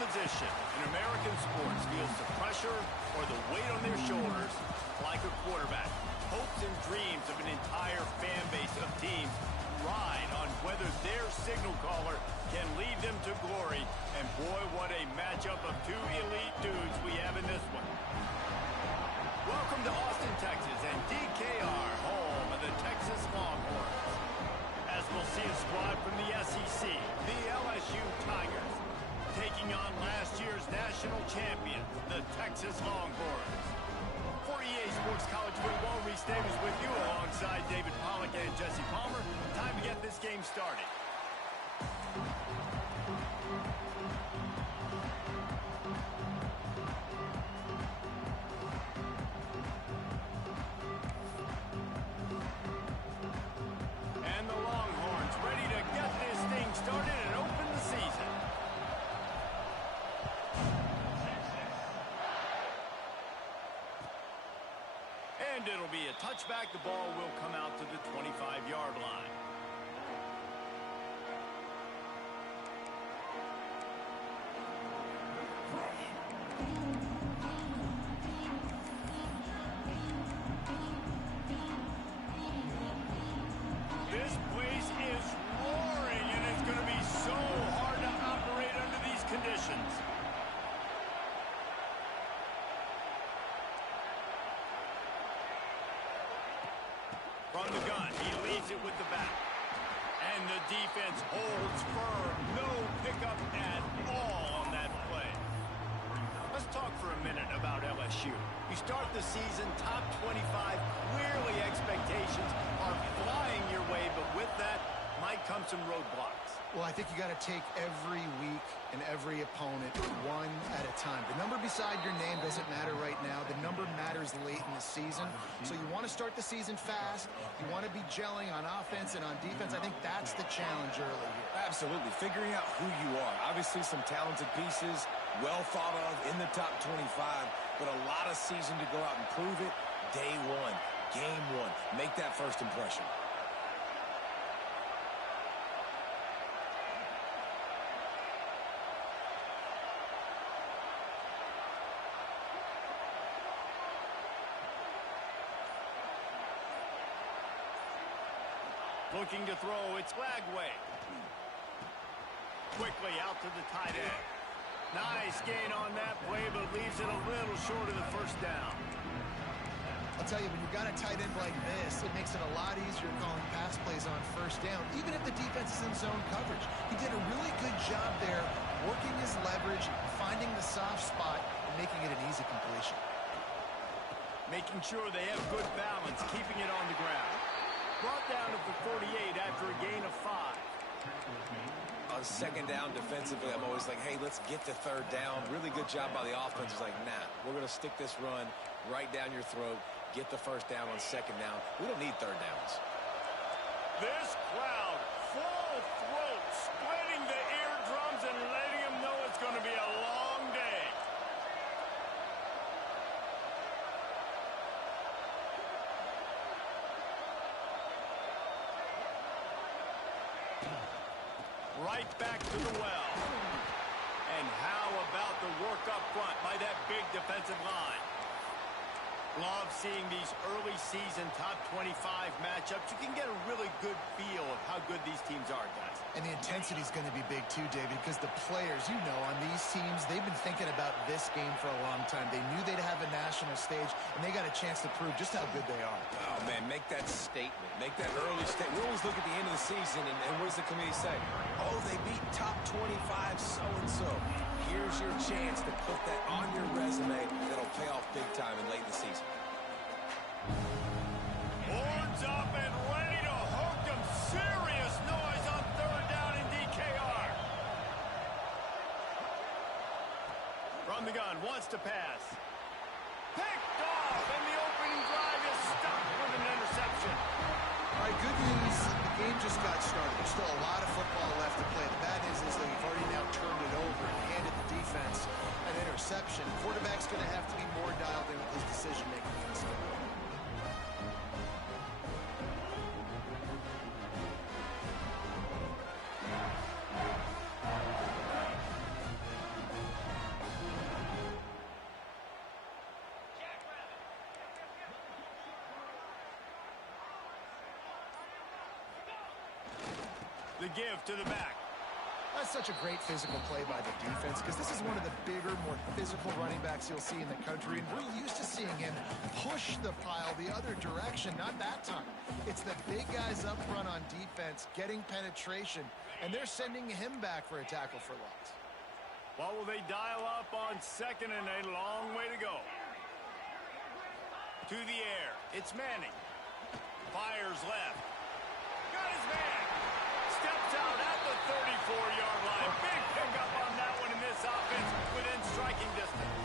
position in American sports feels the pressure or the weight on their shoulders like a quarterback. Hopes and dreams of an entire fan base of teams ride on whether their signal caller can lead them to glory. And boy, what a matchup of two elite dudes we have in this one. Welcome to Austin, Texas, and DKR, home of the Texas Longhorns. As we'll see a squad from the SEC, the LSU Tigers, taking on last year's national champions, the Texas Longhorns. For EA Sports College Football, Reese Davis with you alongside David Pollack and Jesse Palmer. Time to get this game started. And the Longhorns ready to get this thing started and open the season. And it'll be a touchback. The ball will come out to the 25-yard line. This place is roaring, and it's going to be so hard to operate under these conditions. From the gun, he leaves it with the back. And the defense holds firm. No pickup at all on that play. Let's talk for a minute about LSU. You start the season top 25. Clearly expectations are flying your way, but with that might come some roadblocks. Well, I think you got to take every week and every opponent one at a time. The number beside your name doesn't matter right now. The number matters late in the season. So you want to start the season fast. You want to be gelling on offense and on defense. I think that's the challenge early here. Absolutely. Figuring out who you are. Obviously some talented pieces, well thought of in the top 25, but a lot of season to go out and prove it. Day one, game one. Make that first impression. Looking to throw, it's Lagway. Quickly out to the tight end. Nice gain on that play, but leaves it a little short of the first down. I'll tell you, when you've got a tight end like this, it makes it a lot easier calling pass plays on first down, even if the defense is in zone coverage. He did a really good job there, working his leverage, finding the soft spot, and making it an easy completion. Making sure they have good balance, keeping it on the ground. Brought down at the 48 after a gain of 5. On second down defensively, I'm always like, hey, let's get to third down. Really good job by the offense. It's like, nah, we're going to stick this run right down your throat, get the first down on second down. We don't need third downs. This crowd, full throat, splitting the eardrums and letting them know it's going to be a long day. Right back to the well. And how about the work up front by that big defensive line? Love seeing these early season top 25 matchups. You can get a really good feel of how good these teams are, guys. And the intensity is going to be big too, David, because the players, you know, on these teams, they've been thinking about this game for a long time. They knew they'd have a national stage, and they got a chance to prove just how good they are. Oh, man, make that statement. Make that early statement. We always look at the end of the season, and what does the committee say? Oh, they beat top 25 so-and-so. Here's your chance to put that on your resume that'll pay off big time in late in the season. Horns up and ready to hook them. Serious noise on third down in DKR. From the gun, wants to pass. Picked off, and the opening drive is stopped with an interception. All right, good news. The game just got started. There's still a lot of football left to play. The bad news is that we've already now turned it over and handed the defense an interception. Quarterback's going to have to be more dialed in with his decision-making for this game. The give to the back. That's such a great physical play by the defense because this is one of the bigger, more physical running backs you'll see in the country, and we're used to seeing him push the pile the other direction. Not that time. It's the big guys up front on defense getting penetration, and they're sending him back for a tackle for loss. What will they dial up on second and a long way to go? To the air. It's Manning. Fires left. Got his man. Steps out at the 34-yard line. Big pickup on that one in this offense within striking distance.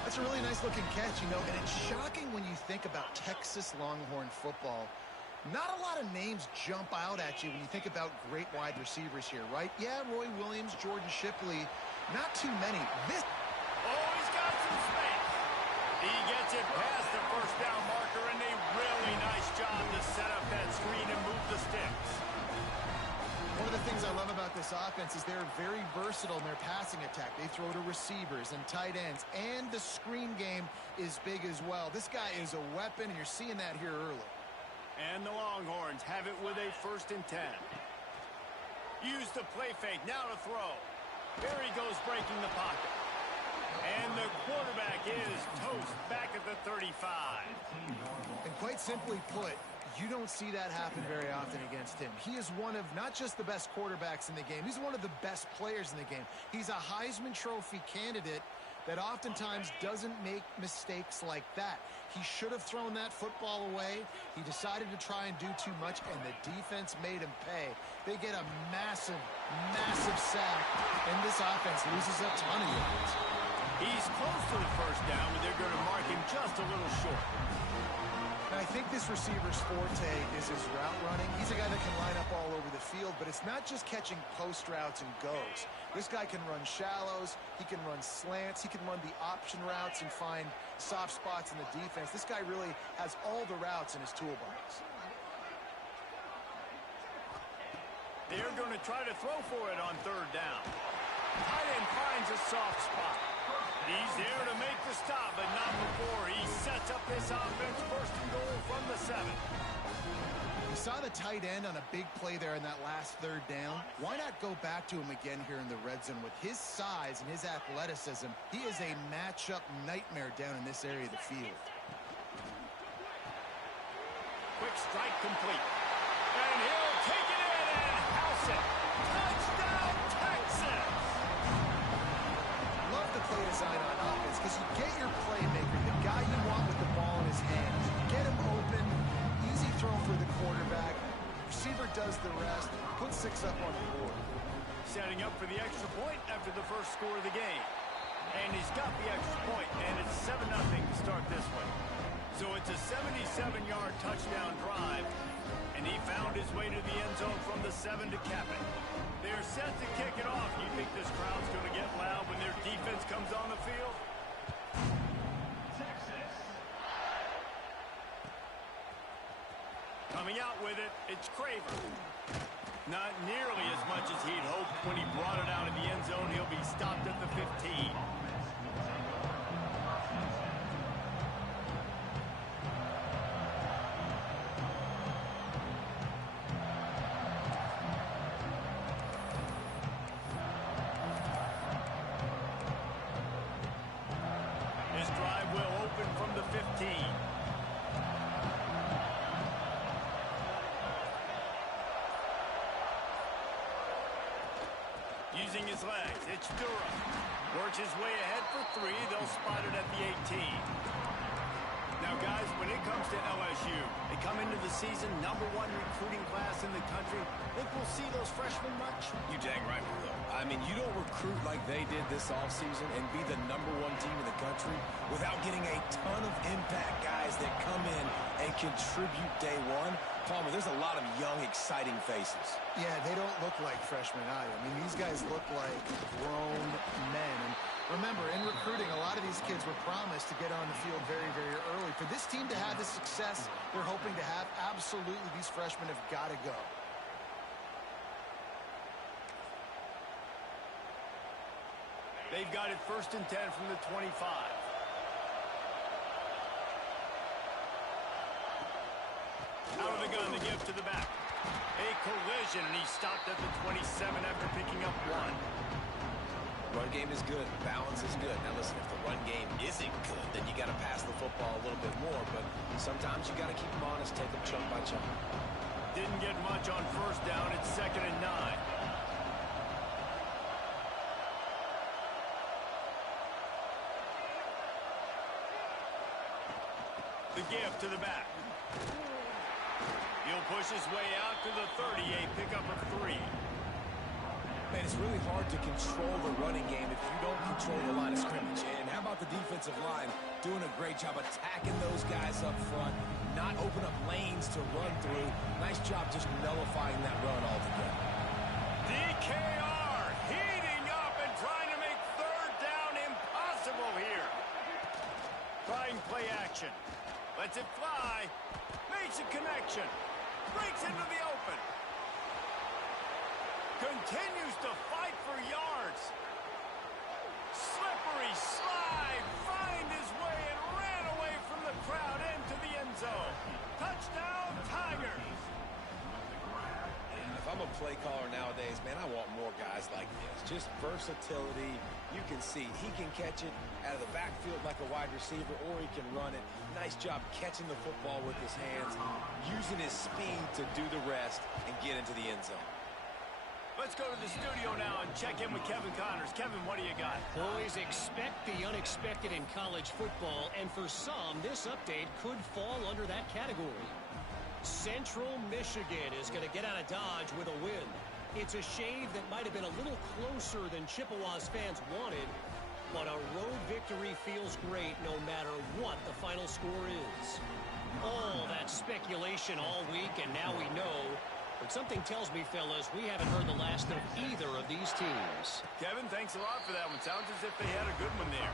That's a really nice-looking catch, you know, and it's shocking when you think about Texas Longhorn football. Not a lot of names jump out at you when you think about great wide receivers here, right? Yeah, Roy Williams, Jordan Shipley, not too many. Oh, he's got some space. He gets it past the first down marker, and a really nice job to set up that screen and move the sticks. One of the things I love about this offense is they're very versatile in their passing attack. They throw to receivers and tight ends, and the screen game is big as well. This guy is a weapon, and you're seeing that here early. And the Longhorns have it with a 1st and 10. Use the play fake, now to throw. Here he goes breaking the pocket. And the quarterback is toast back at the 35. And quite simply put, you don't see that happen very often against him. He is one of not just the best quarterbacks in the game, he's one of the best players in the game. He's a Heisman Trophy candidate that oftentimes doesn't make mistakes like that. He should have thrown that football away. He decided to try and do too much, and the defense made him pay. They get a massive, massive sack, and this offense loses a ton of yards. He's close to the first down, but they're going to mark him just a little short. And I think this receiver's forte is his route running. He's a guy that can line up all over the field, but it's not just catching post routes and goes. This guy can run shallows, he can run slants, he can run the option routes and find soft spots in the defense. This guy really has all the routes in his toolbox. They're going to try to throw for it on 3rd down. Tight end finds a soft spot. He's there to make the stop, but not before he sets up this offense 1st and goal from the 7. You saw the tight end on a big play there in that last 3rd down. Why not go back to him again here in the red zone? With his size and his athleticism, he is a matchup nightmare down in this area of the field. Quick strike complete. And he'll take it in and house it. Touchdown, Texas! Love the play design on offense because you get your playmaker, the guy you want with the ball in his hands. Get him open, easy throw for the quarterback. Receiver does the rest, put 6 up on the board. Setting up for the extra point after the first score of the game. And he's got the extra point, and it's 7-0 to start this one. So it's a 77-yard touchdown drive, and he found his way to the end zone from the 7 to cap it. They're set to kick it off. You think this crowd's going to get loud when their defense comes on the field? Texas. Coming out with it, it's Craver. Not nearly as much as he'd hoped when he brought it out of the end zone. He'll be stopped at the 15. His drive will open from the 15. Using his legs, it's Durham. Works his way ahead for 3. They'll spot it at the 18. Now, guys, when it comes to LSU, they come into the season #1 recruiting class in the country. Think we'll see those freshmen much? You dang right we will. I mean, you don't recruit like they did this offseason and be the #1 team in the country without getting a ton of impact guys that come in and contribute day one. Palmer, there's a lot of young, exciting faces. Yeah, they don't look like freshmen either. I mean, these guys look like grown men. And remember, in recruiting, a lot of these kids were promised to get on the field very, very early. For this team to have the success they're hoping to have, absolutely these freshmen have got to go. They've got it 1st and 10 from the 25. Out of the gun to give to the back. A collision, and he stopped at the 27 after picking up 1. Run game is good. Balance is good. Now listen, if the run game isn't good, then you got to pass the football a little bit more. But sometimes you got to keep them honest, take them chunk by chunk. Didn't get much on first down. It's 2nd and 9. The give to the back. He'll push his way out to the 30, a pickup of 3. Man, it's really hard to control the running game if you don't control the line of scrimmage. And how about the defensive line doing a great job attacking those guys up front, not open up lanes to run through. Nice job just nullifying that run altogether. DKR heating up and trying to make 3rd down impossible here. Trying play action. Lets it fly. Makes a connection. Breaks into the open. Continues to fight for yards. Slippery slide. Find his way and ran away from the crowd into the end zone. Touchdown, Tigers. If I'm a play caller nowadays, man, I want more guys like this. Just versatility. You can see he can catch it out of the backfield like a wide receiver, or he can run it. Nice job catching the football with his hands, using his speed to do the rest and get into the end zone. Let's go to the studio now and check in with Kevin Connors. Kevin, what do you got? Boys, expect the unexpected in college football, and for some, this update could fall under that category. Central Michigan is going to get out of Dodge with a win. It's a shave that might have been a little closer than Chippewas fans wanted, but a road victory feels great no matter what the final score is. All that speculation all week, and now we know. But something tells me, fellas, we haven't heard the last of either of these teams. Kevin, thanks a lot for that one. Sounds as if they had a good one there.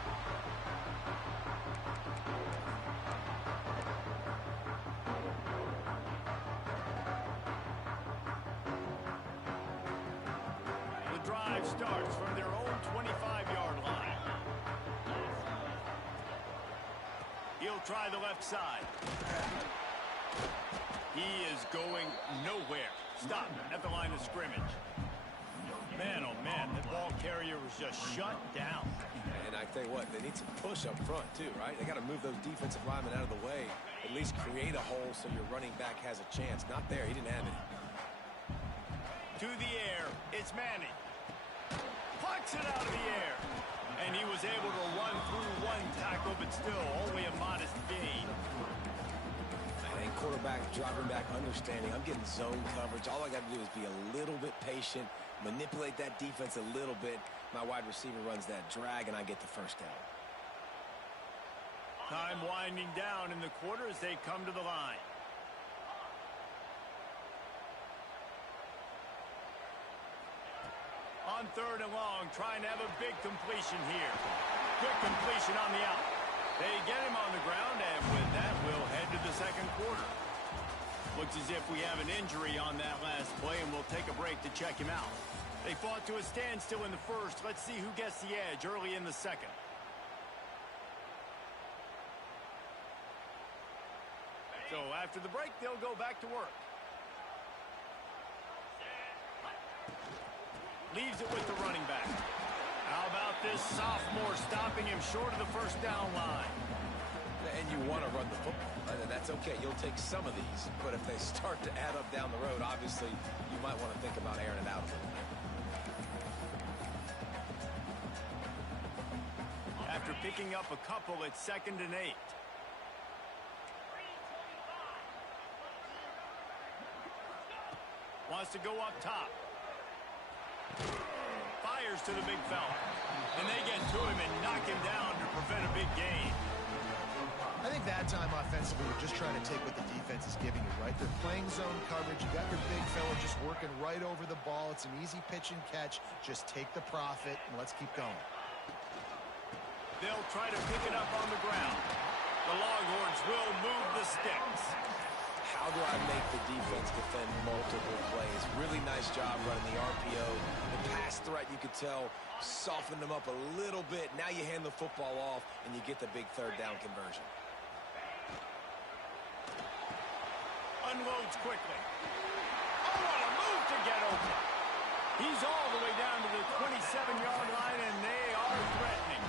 The drive starts from their own 25-yard line. He'll try the left side. He is going nowhere. Stop at the line of scrimmage. Man, oh man, the ball carrier was just shut down. And I tell you what, they need some push up front too, right? They got to move those defensive linemen out of the way. At least create a hole so your running back has a chance. Not there. He didn't have it. To the air, it's Manning. Plucks it out of the air. And he was able to run through one tackle, but still only a modest gain. And quarterback, dropping back, understanding. I'm getting zone coverage. All I got to do is be a little bit patient, manipulate that defense a little bit. My wide receiver runs that drag, and I get the first down. Time winding down in the quarter as they come to the line. On 3rd and long, trying to have a big completion here. Quick completion on the out. They get him on the ground, and with that, we'll head to the 2nd quarter. Looks as if we have an injury on that last play, and we'll take a break to check him out. They fought to a standstill in the first. Let's see who gets the edge early in the 2nd. So after the break, they'll go back to work. Leaves it with the running back. How about this sophomore stopping him short of the first down line? And you want to run the football. That's okay. You'll take some of these. But if they start to add up down the road, obviously, you might want to think about airing it out a little bit. After picking up a couple, it's 2nd and 8. Wants to go up top. Fires to the big fella. And they get to him and knock him down to prevent a big gain. I think that time offensively, we're just trying to take what the defense is giving you, right? They're playing zone coverage. You got your big fella just working right over the ball. It's an easy pitch and catch. Just take the profit, and let's keep going. They'll try to pick it up on the ground. The Longhorns will move the sticks. How do I make the defense defend multiple plays? Really nice job running the RPO. The pass threat, you could tell, softened them up a little bit. Now you hand the football off, and you get the big 3rd down conversion. Unloads quickly. get open. He's all the way down to the 27-yard line, and they are threatening.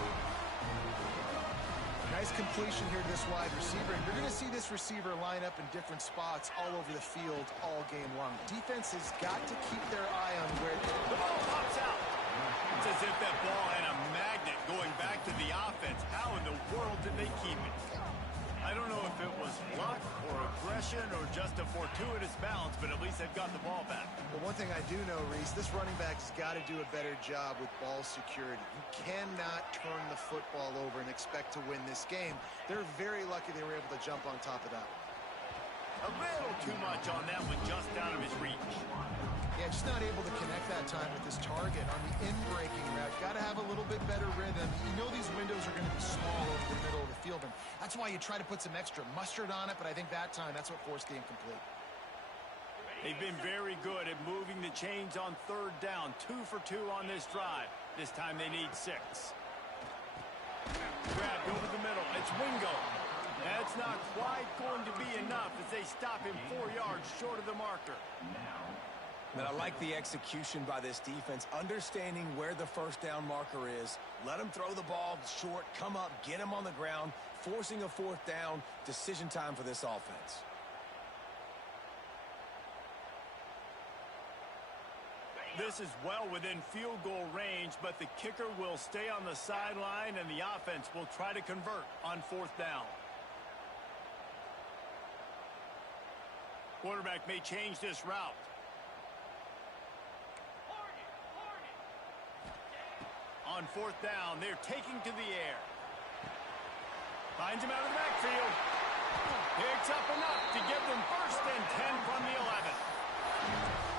Nice completion here to this wide receiver, and you're going to see this receiver line up in different spots all over the field all game long. Defense has got to keep their eye on where the ball pops out. It's as if that ball had a magnet going back to the offense. How in the world did they keep it? I don't know if it was luck or aggression or just a fortuitous bounce, but at least they've got the ball back. Well, one thing I do know, Reese, this running back has got to do a better job with ball security. You cannot turn the football over and expect to win this game. They're very lucky they were able to jump on top of that one. A little too much on that one, just out of his reach. Yeah, just not able to connect that time with his target on the in-breaking route. Got to have a little bit better rhythm. You know these windows are going to be small over the middle of the field, and that's why you try to put some extra mustard on it, but I think that time that's what forced the incomplete. They've been very good at moving the chains on third down. 2 for 2 on this drive. This time they need 6. Grabbed over the middle. It's Wingo. That's not quite going to be enough as they stop him 4 yards short of the marker. And I like the execution by this defense, understanding where the first down marker is. Let him throw the ball short, come up, get him on the ground, forcing a 4th down. Decision time for this offense. This is well within field goal range, but the kicker will stay on the sideline, and the offense will try to convert on 4th down. Quarterback may change this route. On 4th down, they're taking to the air. Finds him out of the backfield. Picks up enough to give them 1st and 10 from the 11.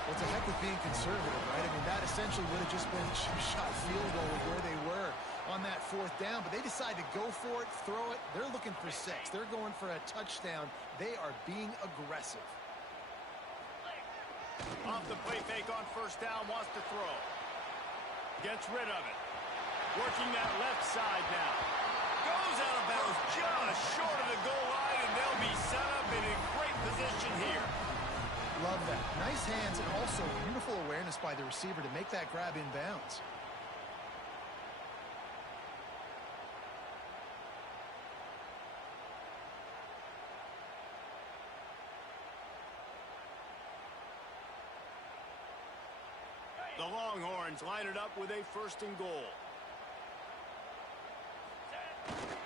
Well, it's a heck with being conservative, right? I mean, that essentially would have just been a shot field goal of where they were on that 4th down, but they decide to go for it, throw it. They're looking for 6. They're going for a touchdown. They are being aggressive. Off the play fake on 1st down, wants to throw. Gets rid of it. Working that left side now. Goes out of bounds just short of the goal line, and they'll be set up in a great position here. Love that. Nice hands and also beautiful awareness by the receiver to make that grab in bounds. The Longhorns line it up with a 1st and goal.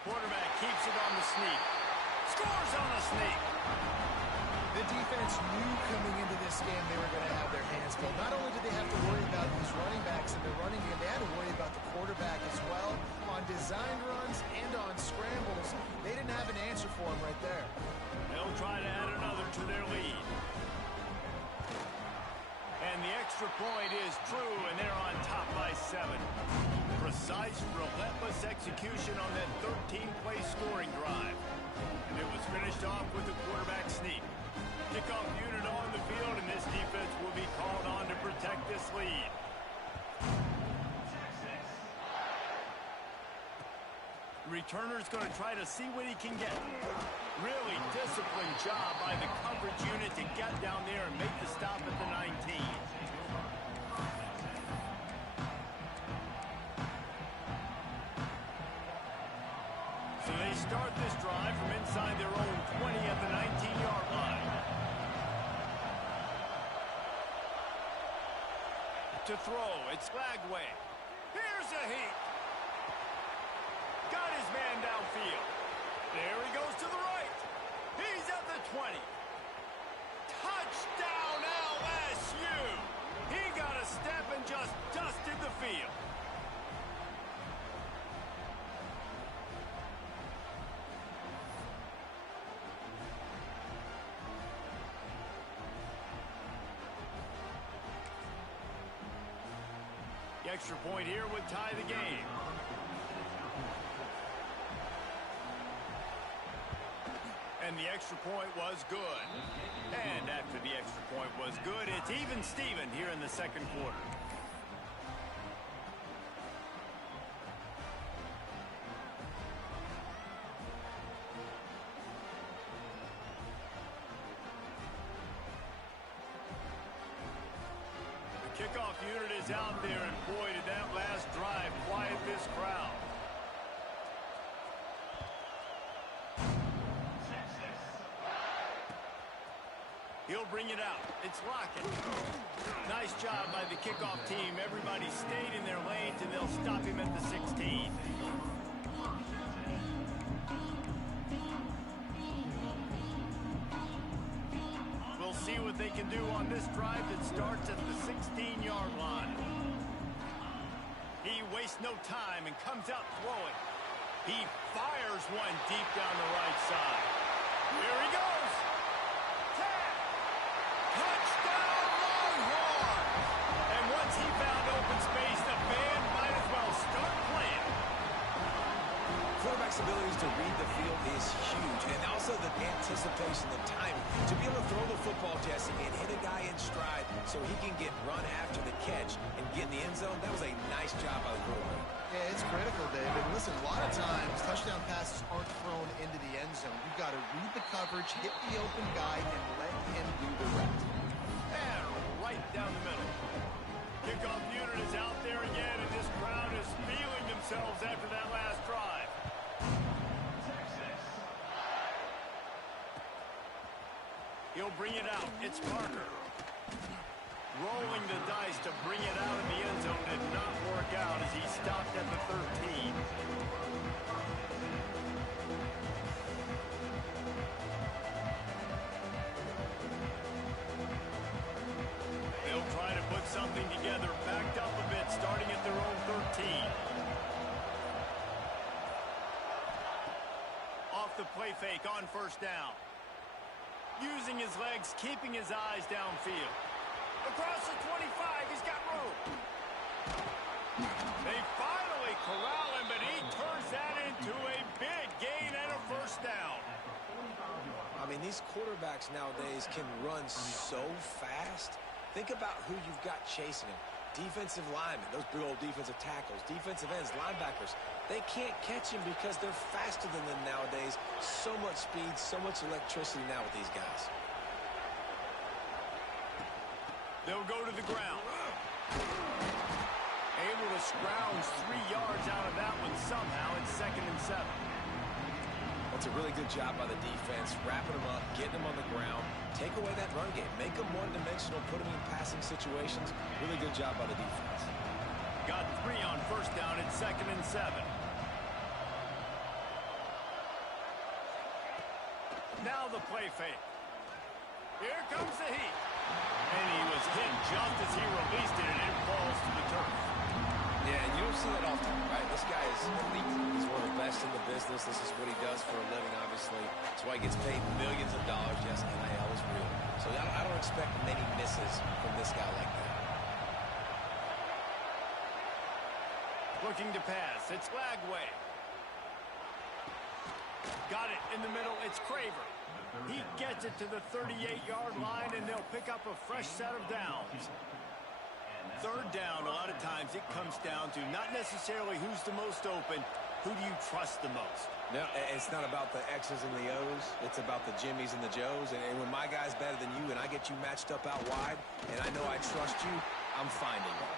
Quarterback keeps it on the sneak. Scores on the sneak. The defense knew coming into this game they were going to have their hands full. Not only did they have to worry about these running backs in the running game, they had to worry about the quarterback as well. On designed runs and on scrambles, they didn't have an answer for him right there. They'll try to add another to their lead. And the extra point is true, and they're on top by 7. Precise, relentless execution on that 13-play scoring drive. And it was finished off with the quarterback sneak. Kickoff unit on the field, and this defense will be called on to protect this lead. The returner's going to try to see what he can get. Really disciplined job by the coverage unit to get down there and make the stop at the 19. So they start this drive from inside their own 20 at the 19-yard line. To throw, it's Lagway. Here's a heat. Got his man downfield. There he goes to the right. He's at the 20. Touchdown LSU. He got a step and just dusted the field. The extra point here would tie the game. And the extra point was good. And after the extra point was good, it's even Steven here in the 2nd quarter. Kickoff unit is out there, and boy, did that last drive quiet this crowd. He'll bring it out. It's Lockett. Nice job by the kickoff team. Everybody stayed in their lanes, and they'll stop him at the 16. We'll see what they can do on this drive that starts at the 16-yard line. He wastes no time and comes out throwing. He fires one deep down the right side. Here he goes. Touchdown, Longhorns! And once he found open space, the band might as well start playing. Quarterback's abilities to read the field is huge, and also the anticipation, the timing. To be able to throw the football, Jesse, and hit a guy in stride so he can get run after the catch and get in the end zone, that was a nice job by the quarterback. Yeah, it's critical, David. Listen, a lot of times touchdown passes aren't thrown into the end zone. You've got to read the coverage, hit the open guy, and let him do the rest. And right down the middle. Kickoff unit is out there again, and this crowd is feeling themselves after that last drive. He'll bring it out. It's Parker. Rolling the dice to bring it out of the end zone did not work out as he stopped at the 13. They'll try to put something together, backed up a bit, starting at their own 13. Off the play fake on first down. Using his legs, keeping his eyes downfield. Across the 25, he's got room. They finally corral him, but he turns that into a big gain and a first down. I mean, these quarterbacks nowadays can run so fast. Think about who you've got chasing him. Defensive linemen, those big old defensive tackles, defensive ends, linebackers. They can't catch him because they're faster than them nowadays. So much speed, so much electricity now with these guys. They'll go to the ground. Able to scrounge 3 yards out of that one somehow. It's 2nd and 7. That's a really good job by the defense, wrapping them up, getting them on the ground, take away that run game, make them one-dimensional, put them in passing situations. Really good job by the defense. Got 3 on first down. It's 2nd and 7. Now the play fake. Here comes the heat. And he was hit just as he released it, and it falls to the turf. Yeah, and you don't see that often, right? This guy is elite. He's one of the best in the business. This is what he does for a living, obviously. That's why he gets paid millions of dollars. Yes, NIL is real. So I don't expect many misses from this guy like that. Looking to pass. It's Lagway. Got it in the middle. It's Craver. He gets it to the 38-yard line, and they'll pick up a fresh set of downs. Third down, a lot of times it comes down to not necessarily who's the most open, who do you trust the most? No, it's not about the X's and the O's. It's about the Jimmys and the Joes. And when my guy's better than you and I get you matched up out wide, and I know I trust you, I'm finding you.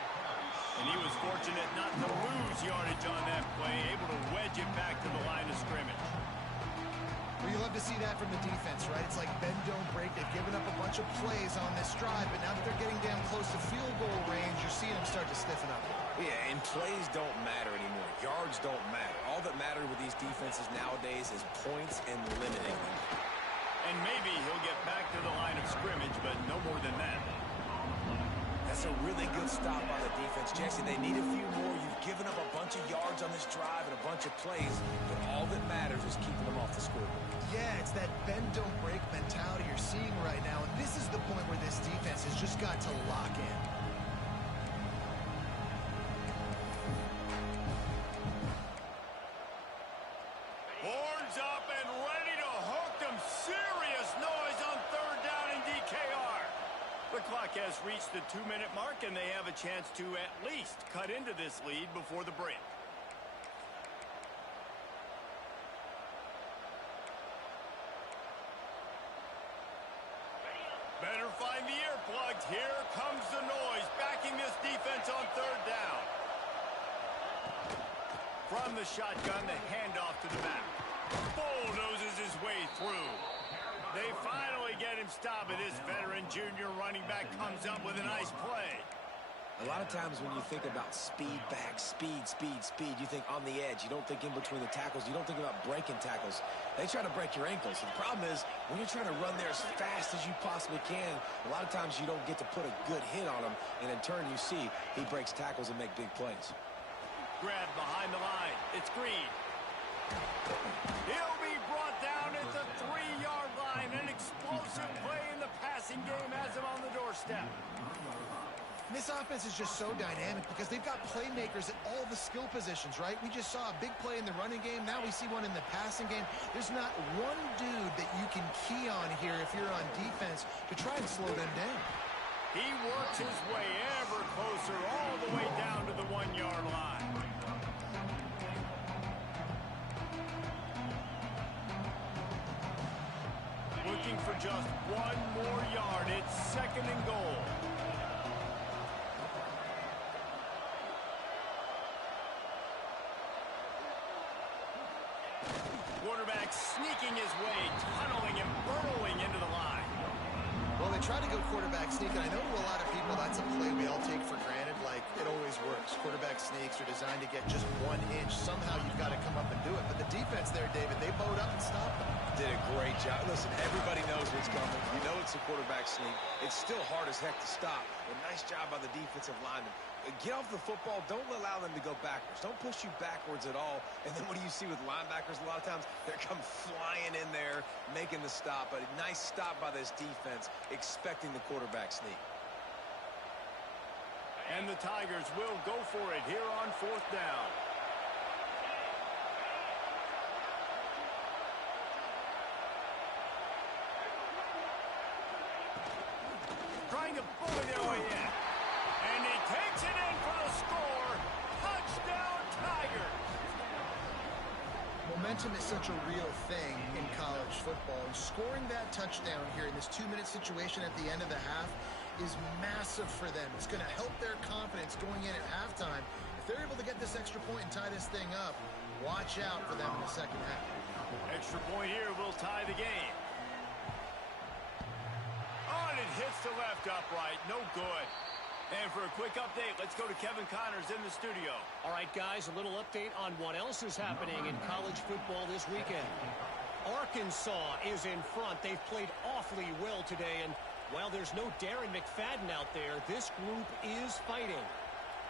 And he was fortunate not to lose yardage on that play, able to wedge it back to the line of scrimmage. Well, you love to see that from the defense, right? It's like bend, don't break. They've given up a bunch of plays on this drive, but now that they're getting damn close to field goal range, you're seeing them start to stiffen up. Yeah, and plays don't matter anymore. Yards don't matter. All that matters with these defenses nowadays is points and limiting them. And maybe he'll get back to the line of scrimmage, but no more than that. That's a really good stop by the defense, Jesse. They need a few more. You've given up a bunch of yards on this drive and a bunch of plays, but all that matters is keeping them off the scoreboard. Yeah, it's that bend, don't break mentality you're seeing right now, and this is the point where this defense has just got to lock in. Horns up and ready to hook them. Serious noise on third down in DKR. The clock has reached the 2-minute mark, and they have a chance to at least cut into this lead before the break. Better find the airport. plugged. Here comes the noise, backing this defense on third down. From the shotgun, the handoff to the back. Bulldozes his way through. They finally get him stopped, and this veteran junior running back comes up with a nice play. A lot of times when you think about speed back, speed, you think on the edge. You don't think in between the tackles. You don't think about breaking tackles. They try to break your ankles. The problem is when you're trying to run there as fast as you possibly can, a lot of times you don't get to put a good hit on him, and in turn you see he breaks tackles and make big plays. Grab behind the line. It's Green. He'll be brought down at the 3-yard line. An explosive play in the passing game has him on the doorstep. This offense is just so dynamic because they've got playmakers at all the skill positions, right? We just saw a big play in the running game. Now we see one in the passing game. There's not one dude that you can key on here if you're on defense to try and slow them down. He works his way ever closer all the way down to the 1-yard line. Looking for just one more yard. It's 2nd and goal. Quarterback sneaking his way, tunneling and burrowing into the line. Well, they try to go quarterback sneak, and I know to a lot of people that's a play we all take for granted. Like, it always works. Quarterback sneaks are designed to get just 1 inch. Somehow you've got to come up and do it. But the defense there, David, they bowed up and stopped them. Did a great job. Listen, everybody knows what's coming. You know it's a quarterback sneak. It's still hard as heck to stop. But nice job by the defensive lineman. Get off the football. Don't allow them to go backwards. Don't push you backwards at all. And then what do you see with linebackers a lot of times? They come flying in there, making the stop. But a nice stop by this defense, expecting the quarterback sneak. And the Tigers will go for it here on 4th down. Trying to bully their way in. And he takes it in for the score. Touchdown, Tigers. Momentum is such a real thing in college football, and scoring that touchdown here in this 2-minute situation at the end of the half is massive for them. It's going to help their confidence going in at halftime. If they're able to get this extra point and tie this thing up, watch out for them in the second half. Extra point here will tie the game. Oh, and it hits the left upright. No good. And for a quick update, let's go to Kevin Connors in the studio. All right, guys, a little update on what else is happening in college football this weekend. Arkansas is in front. They've played awfully well today, and while there's no Darren McFadden out there, this group is fighting.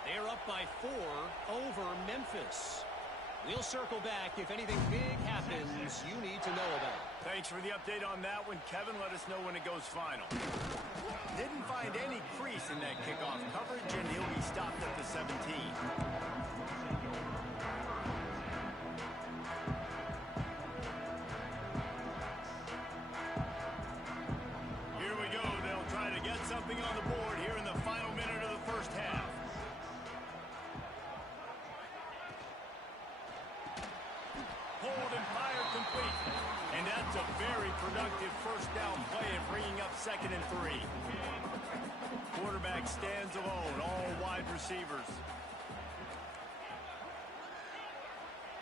They're up by 4 over Memphis. We'll circle back if anything big happens you need to know about. Thanks for the update on that one, Kevin. Let us know when it goes final. Didn't find any crease in that kickoff coverage, and he'll be stopped at the 17. Here we go. They'll try to get something on the board here in the final minute of the first half. Hold and fire complete. And that's a very productive first down play of bringing up 2nd and 3. Quarterback stands alone, all wide receivers.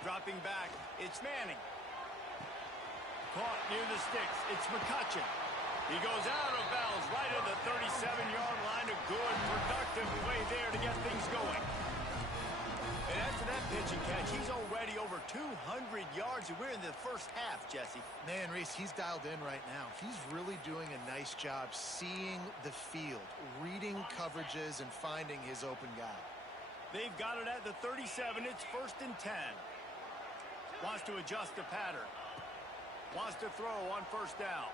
Dropping back, it's Manning. Caught near the sticks, it's McCutcheon. He goes out of bounds right at the 37-yard line. A good, productive play there to get things going. And after that pitch and catch, he's already over 200 yards, and we're in the first half, Jesse. Man, Reese, he's dialed in right now. He's really doing a nice job seeing the field, reading coverages, and finding his open guy. They've got it at the 37. It's 1st and 10. Wants to adjust the pattern. Wants to throw on 1st down.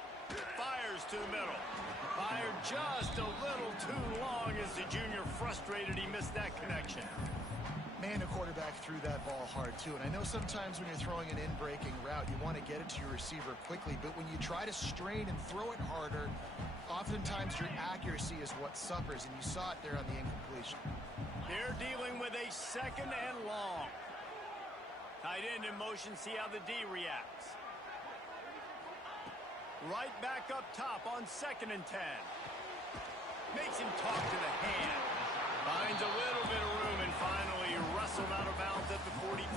Fires to the middle. Fired just a little too long as the junior frustrated. He missed that connection. Man, the quarterback threw that ball hard, too. And I know sometimes when you're throwing an in-breaking route, you want to get it to your receiver quickly. But when you try to strain and throw it harder, oftentimes your accuracy is what suffers. And you saw it there on the incompletion. They're dealing with a 2nd and long. Tight end in motion, see how the D reacts. Right back up top on 2nd and 10. Makes him talk to the hand. Finds a little bit of room and finally wrestled out of bounds at the 43.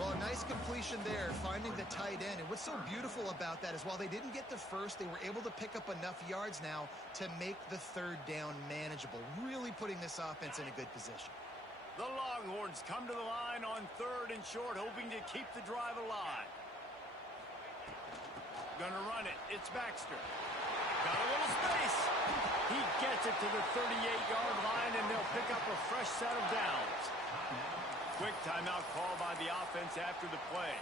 Well, a nice completion there, finding the tight end. And what's so beautiful about that is while they didn't get the first, they were able to pick up enough yards now to make the third down manageable, really putting this offense in a good position. The Longhorns come to the line on 3rd and short, hoping to keep the drive alive. Gonna run it. It's Baxter. Got a little space. He gets it to the 38-yard line, and they'll pick up a fresh set of downs. Quick timeout call by the offense after the play.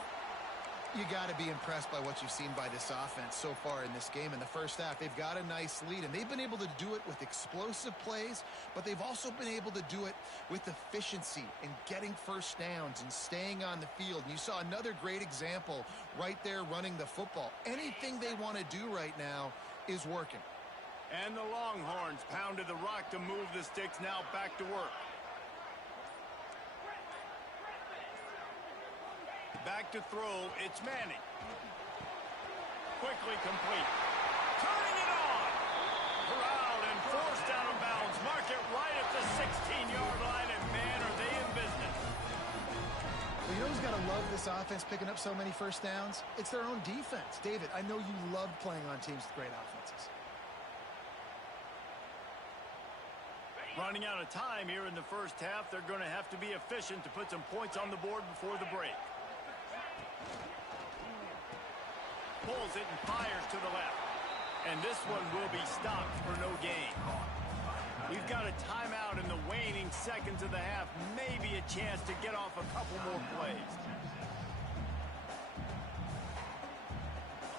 You got to be impressed by what you've seen by this offense so far in this game. In the first half, they've got a nice lead, and they've been able to do it with explosive plays, but they've also been able to do it with efficiency and getting first downs and staying on the field. And you saw another great example right there running the football. Anything they want to do right now is working. And the Longhorns pounded the rock to move the sticks, now back to work. Back to throw, it's Manning. Quickly complete. Turning it on. Corralled and forced out of bounds. Mark it right at the 16-yard line, and man, are they in business. Well, you know who's got to love this offense picking up so many first downs? It's their own defense. David, I know you love playing on teams with great offenses. Running out of time here in the first half, they're going to have to be efficient to put some points on the board before the break. Pulls it and fires to the left. And this one will be stopped for no gain. We've got a timeout in the waning seconds of the half. Maybe a chance to get off a couple more plays.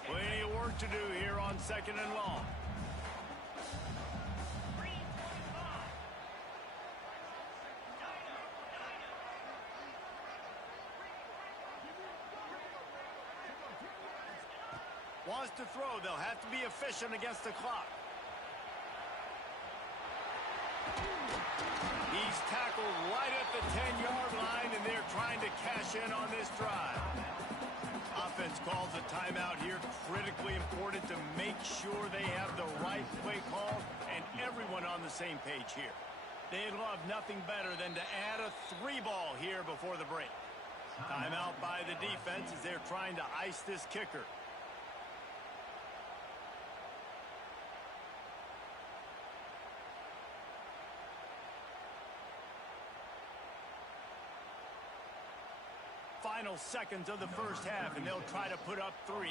Plenty of work to do here on 2nd and long. Wants to throw. They'll have to be efficient against the clock. He's tackled right at the 10-yard line, and they're trying to cash in on this drive. Offense calls a timeout here. Critically important to make sure they have the right play call and everyone on the same page here. They'd love nothing better than to add a 3-ball here before the break. Timeout by the defense as they're trying to ice this kicker. Final seconds of the first half, and they'll try to put up 3.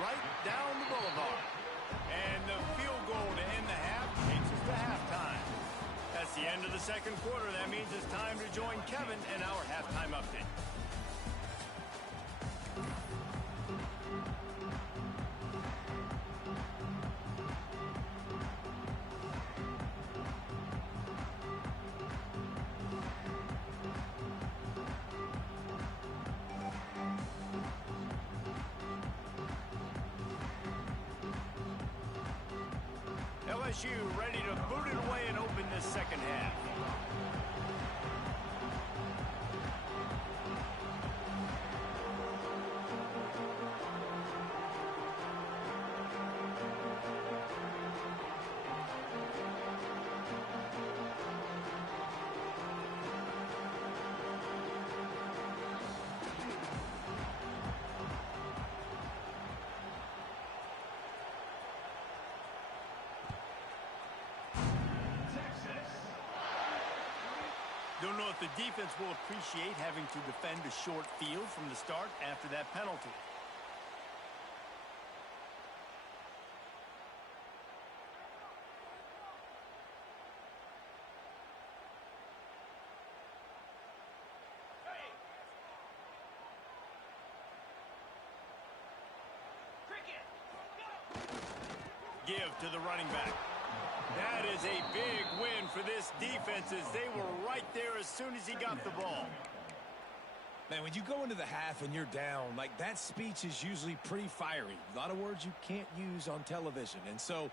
Right down the boulevard. And the field goal to end the half takes us to halftime. That's the end of the second quarter. That means it's time to join Kevin and our halftime update. LSU ready to boot it away and open this second half. Don't know if the defense will appreciate having to defend a short field from the start after that penalty. Give to the running back. That is a big win for this defense as they were right there as soon as he got the ball. Man, when you go into the half and you're down, like that speech is usually pretty fiery. A lot of words you can't use on television. And so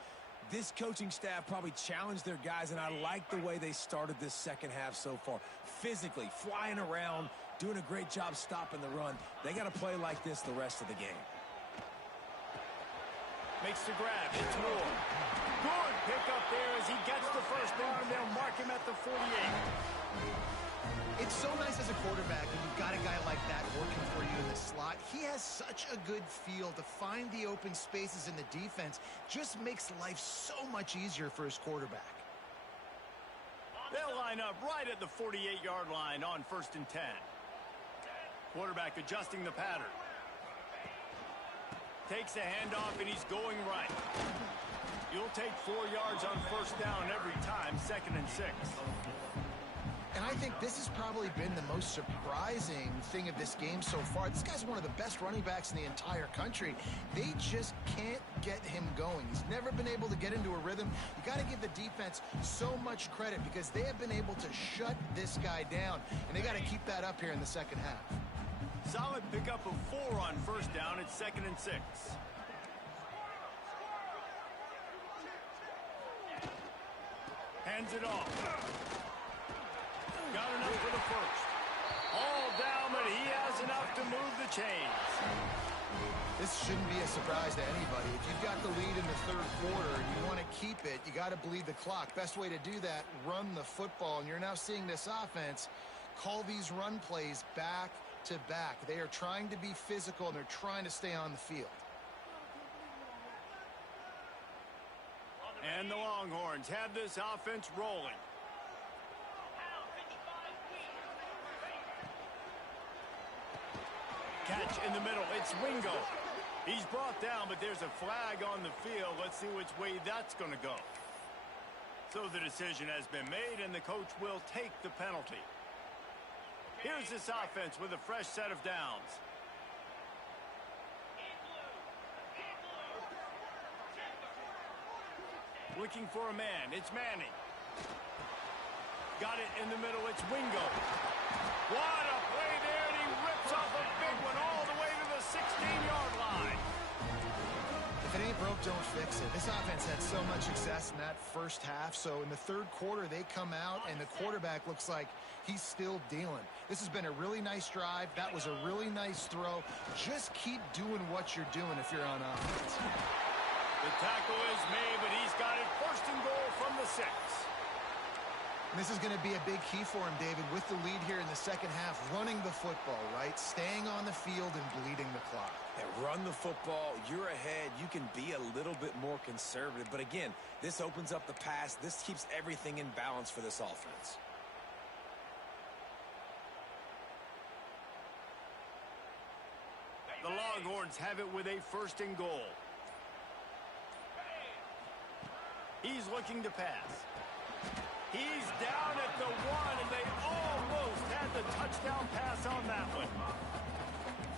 this coaching staff probably challenged their guys, and I like the way they started this second half so far. Physically, flying around, doing a great job stopping the run. They got to play like this the rest of the game. Makes the grab. It's Moore. Good pickup there as he gets the first down. They'll mark him at the 48. It's so nice as a quarterback when you've got a guy like that working for you in the slot. He has such a good feel to find the open spaces in the defense. Just makes life so much easier for his quarterback. They'll line up right at the 48-yard line on 1st and 10. Quarterback adjusting the pattern. Takes a handoff, and he's going right. You'll take 4 yards on 1st down every time, 2nd and 6. And I think this has probably been the most surprising thing of this game so far. This guy's one of the best running backs in the entire country. They just can't get him going. He's never been able to get into a rhythm. You got to give the defense so much credit because they have been able to shut this guy down, and they got to keep that up here in the second half. Solid pickup of 4 on 1st down. It's 2nd and 6. Hands it off. Got enough for the first. All down, but he has enough to move the chains. This shouldn't be a surprise to anybody. If you've got the lead in the 3rd quarter and you want to keep it, you got to bleed the clock. Best way to do that, run the football. And you're now seeing this offense call these run plays back to back. They are trying to be physical, and they're trying to stay on the field. And the Longhorns have this offense rolling. Catch in the middle. It's Wingo. He's brought down, but there's a flag on the field. Let's see which way that's going to go. So the decision has been made, and the coach will take the penalty. Here's this offense with a fresh set of downs. Looking for a man. It's Manning. Got it in the middle. It's Wingo. What a play there, and he rips off a big one all the way to the 16-yard line. If it ain't broke, don't fix it. This offense had so much success in that first half, so in the 3rd quarter, they come out, and the quarterback looks like he's still dealing. This has been a really nice drive. That was a really nice throw. Just keep doing what you're doing if you're on offense. The tackle is made, but he's got it 1st and goal from the 6. And this is going to be a big key for him, David, with the lead here in the second half, running the football, right? Staying on the field and bleeding the clock. Yeah, run the football. You're ahead. You can be a little bit more conservative. But again, this opens up the pass. This keeps everything in balance for this offense. The Longhorns have it with a 1st and goal. He's looking to pass. He's down at the 1, and they almost had the touchdown pass on that one.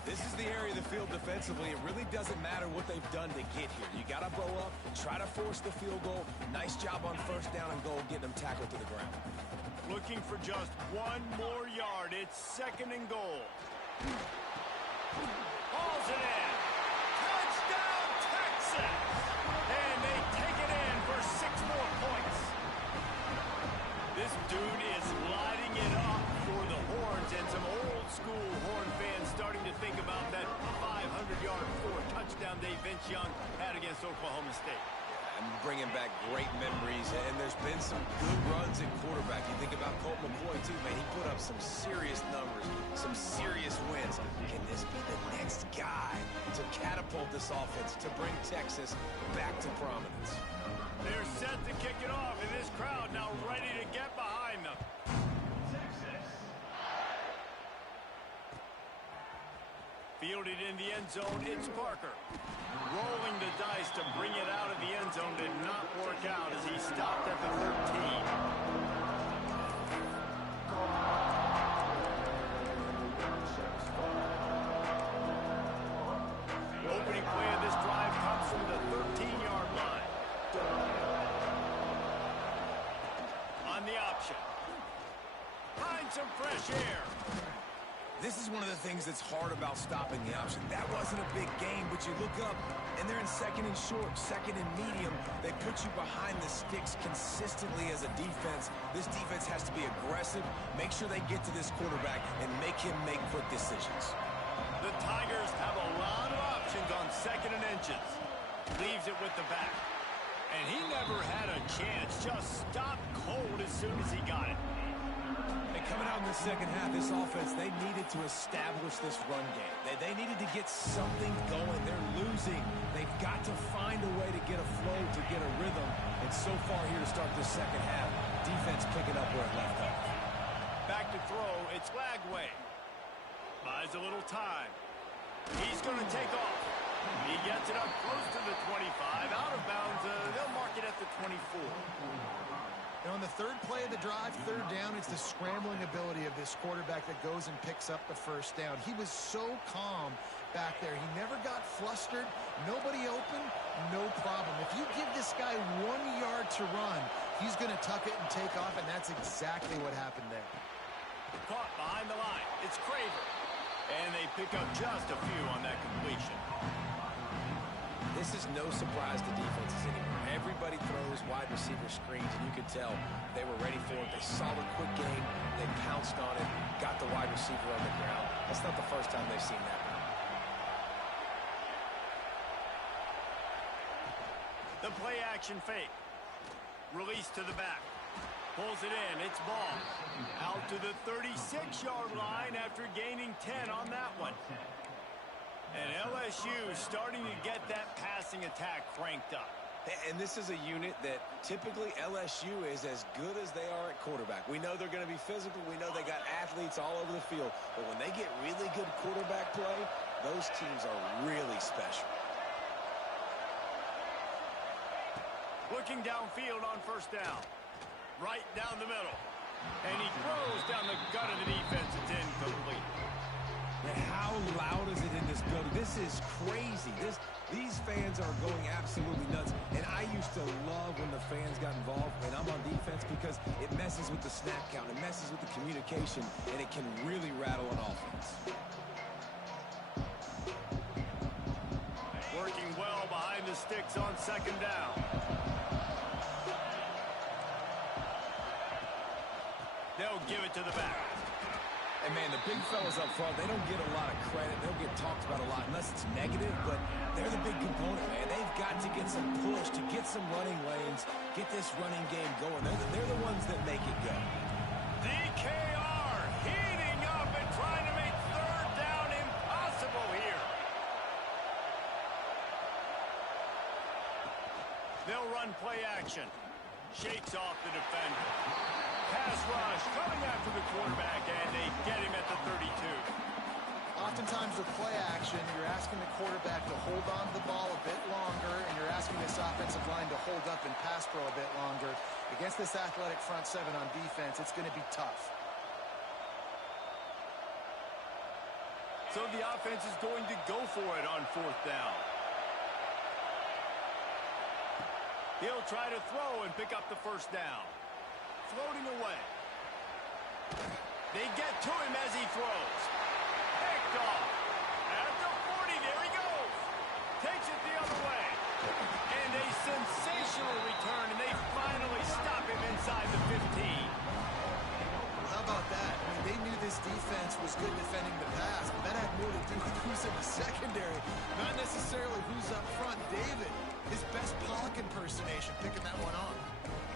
This is the area of the field defensively. It really doesn't matter what they've done to get here. You got to bow up, try to force the field goal. Nice job on 1st down and goal, getting them tackled to the ground. Looking for just 1 more yard. It's 2nd and goal. Hauls it in. Touchdown, Texas! And they take it in for 6 more points. This dude is lighting it up for the Horns, and some old-school Horn fans starting to think about that 500-yard 4-touchdown day Vince Young had against Oklahoma State. I'm bringing back great memories, and there's been some good runs at quarterback. You think about Colt McCoy, too, man. He put up some serious numbers, some serious wins. Can this be the next guy to catapult this offense, to bring Texas back to prominence? They're set to kick it off, and this crowd now ready to get behind them. Fielded in the end zone, it's Parker. Rolling the dice to bring it out of the end zone did not work out as he stopped at the 13. Opening play of this drive comes from the 13-yard line. On the option. Find some fresh air. This is one of the things that's hard about stopping the option. That wasn't a big gain, but you look up, and they're in second and short, second and medium. They put you behind the sticks consistently as a defense. This defense has to be aggressive, make sure they get to this quarterback, and make him make quick decisions. The Tigers have a lot of options on second and inches. Leaves it with the back. And he never had a chance. Just stopped cold as soon as he got it. And coming out in the second half, this offense, they needed to establish this run game. They needed to get something going. They're losing. They've got to find a way to get a flow, to get a rhythm. And so far here to start this second half, defense picking up where it left off. Back to throw. It's Lagway. Buys a little time. He's going to take off. He gets it up close to the 25. Out of bounds. They'll mark it at the 24. And on the third play of the drive, third down, it's the scrambling ability of this quarterback that goes and picks up the first down. He was so calm back there. He never got flustered. Nobody open, no problem. If you give this guy 1 yard to run, he's going to tuck it and take off, and that's exactly what happened there. Caught behind the line. It's Craver. And they pick up just a few on that completion. This is no surprise to defenses anymore. Everybody throws wide receiver screens, and you could tell they were ready for it. They saw the quick game. They pounced on it, got the wide receiver on the ground. That's not the first time they've seen that. The play action fake. Release to the back. Pulls it in. It's ball. Out to the 36-yard line after gaining 10 on that one. And LSU starting to get that passing attack cranked up. And this is a unit that typically LSU is as good as they are at quarterback. We know they're going to be physical. We know they got athletes all over the field. But when they get really good quarterback play, those teams are really special. Looking downfield on first down. Right down the middle. And he throws down the gut of the defense. It's incomplete. And how loud is it in this building? This is crazy. These fans are going absolutely nuts. And I used to love when the fans got involved when I'm on defense because it messes with the snap count. It messes with the communication, and it can really rattle an offense. Working well behind the sticks on second down. They'll give it to the back. And, man, the big fellas up front, they don't get a lot of credit. They don't get talked about a lot unless it's negative, but they're the big component, man. They've got to get some push, to get some running lanes, get this running game going. They're the ones that make it go. DKR heating up and trying to make third down impossible here. They'll run play action. Shakes off the defender. Pass rush coming after the quarterback, and they get him at the 32. Oftentimes with play action, you're asking the quarterback to hold on to the ball a bit longer, and you're asking this offensive line to hold up and pass pro a bit longer. Against this athletic front seven on defense, it's going to be tough. So the offense is going to go for it on fourth down. He'll try to throw and pick up the first down. Floating away. They get to him as he throws. Picked off. At the 40, there he goes. Takes it the other way. And a sensational return, and they finally stop him inside the 15. How about that? I mean, they knew this defense was good defending the pass, but that had more to do with who's in the secondary, not necessarily who's up front. David, his best Pollock impersonation, picking that one off.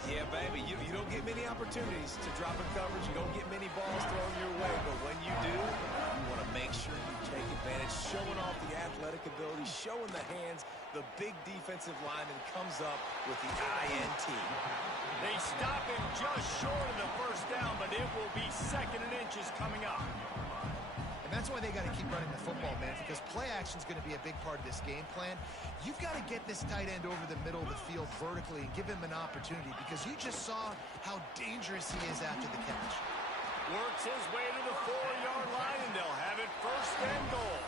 Yeah, baby, you don't get many opportunities to drop in coverage. You don't get many balls thrown your way, but when you do, you want to make sure you take advantage, showing off the athletic ability, showing the hands. The big defensive lineman comes up with the INT. They stop him just short of the first down, but it will be second and inches coming up. And that's why they got to keep running the football, man, because play action is going to be a big part of this game plan. You've got to get this tight end over the middle of the field vertically and give him an opportunity, because you just saw how dangerous he is after the catch. Works his way to the 4-yard line, and they'll have it first and goal.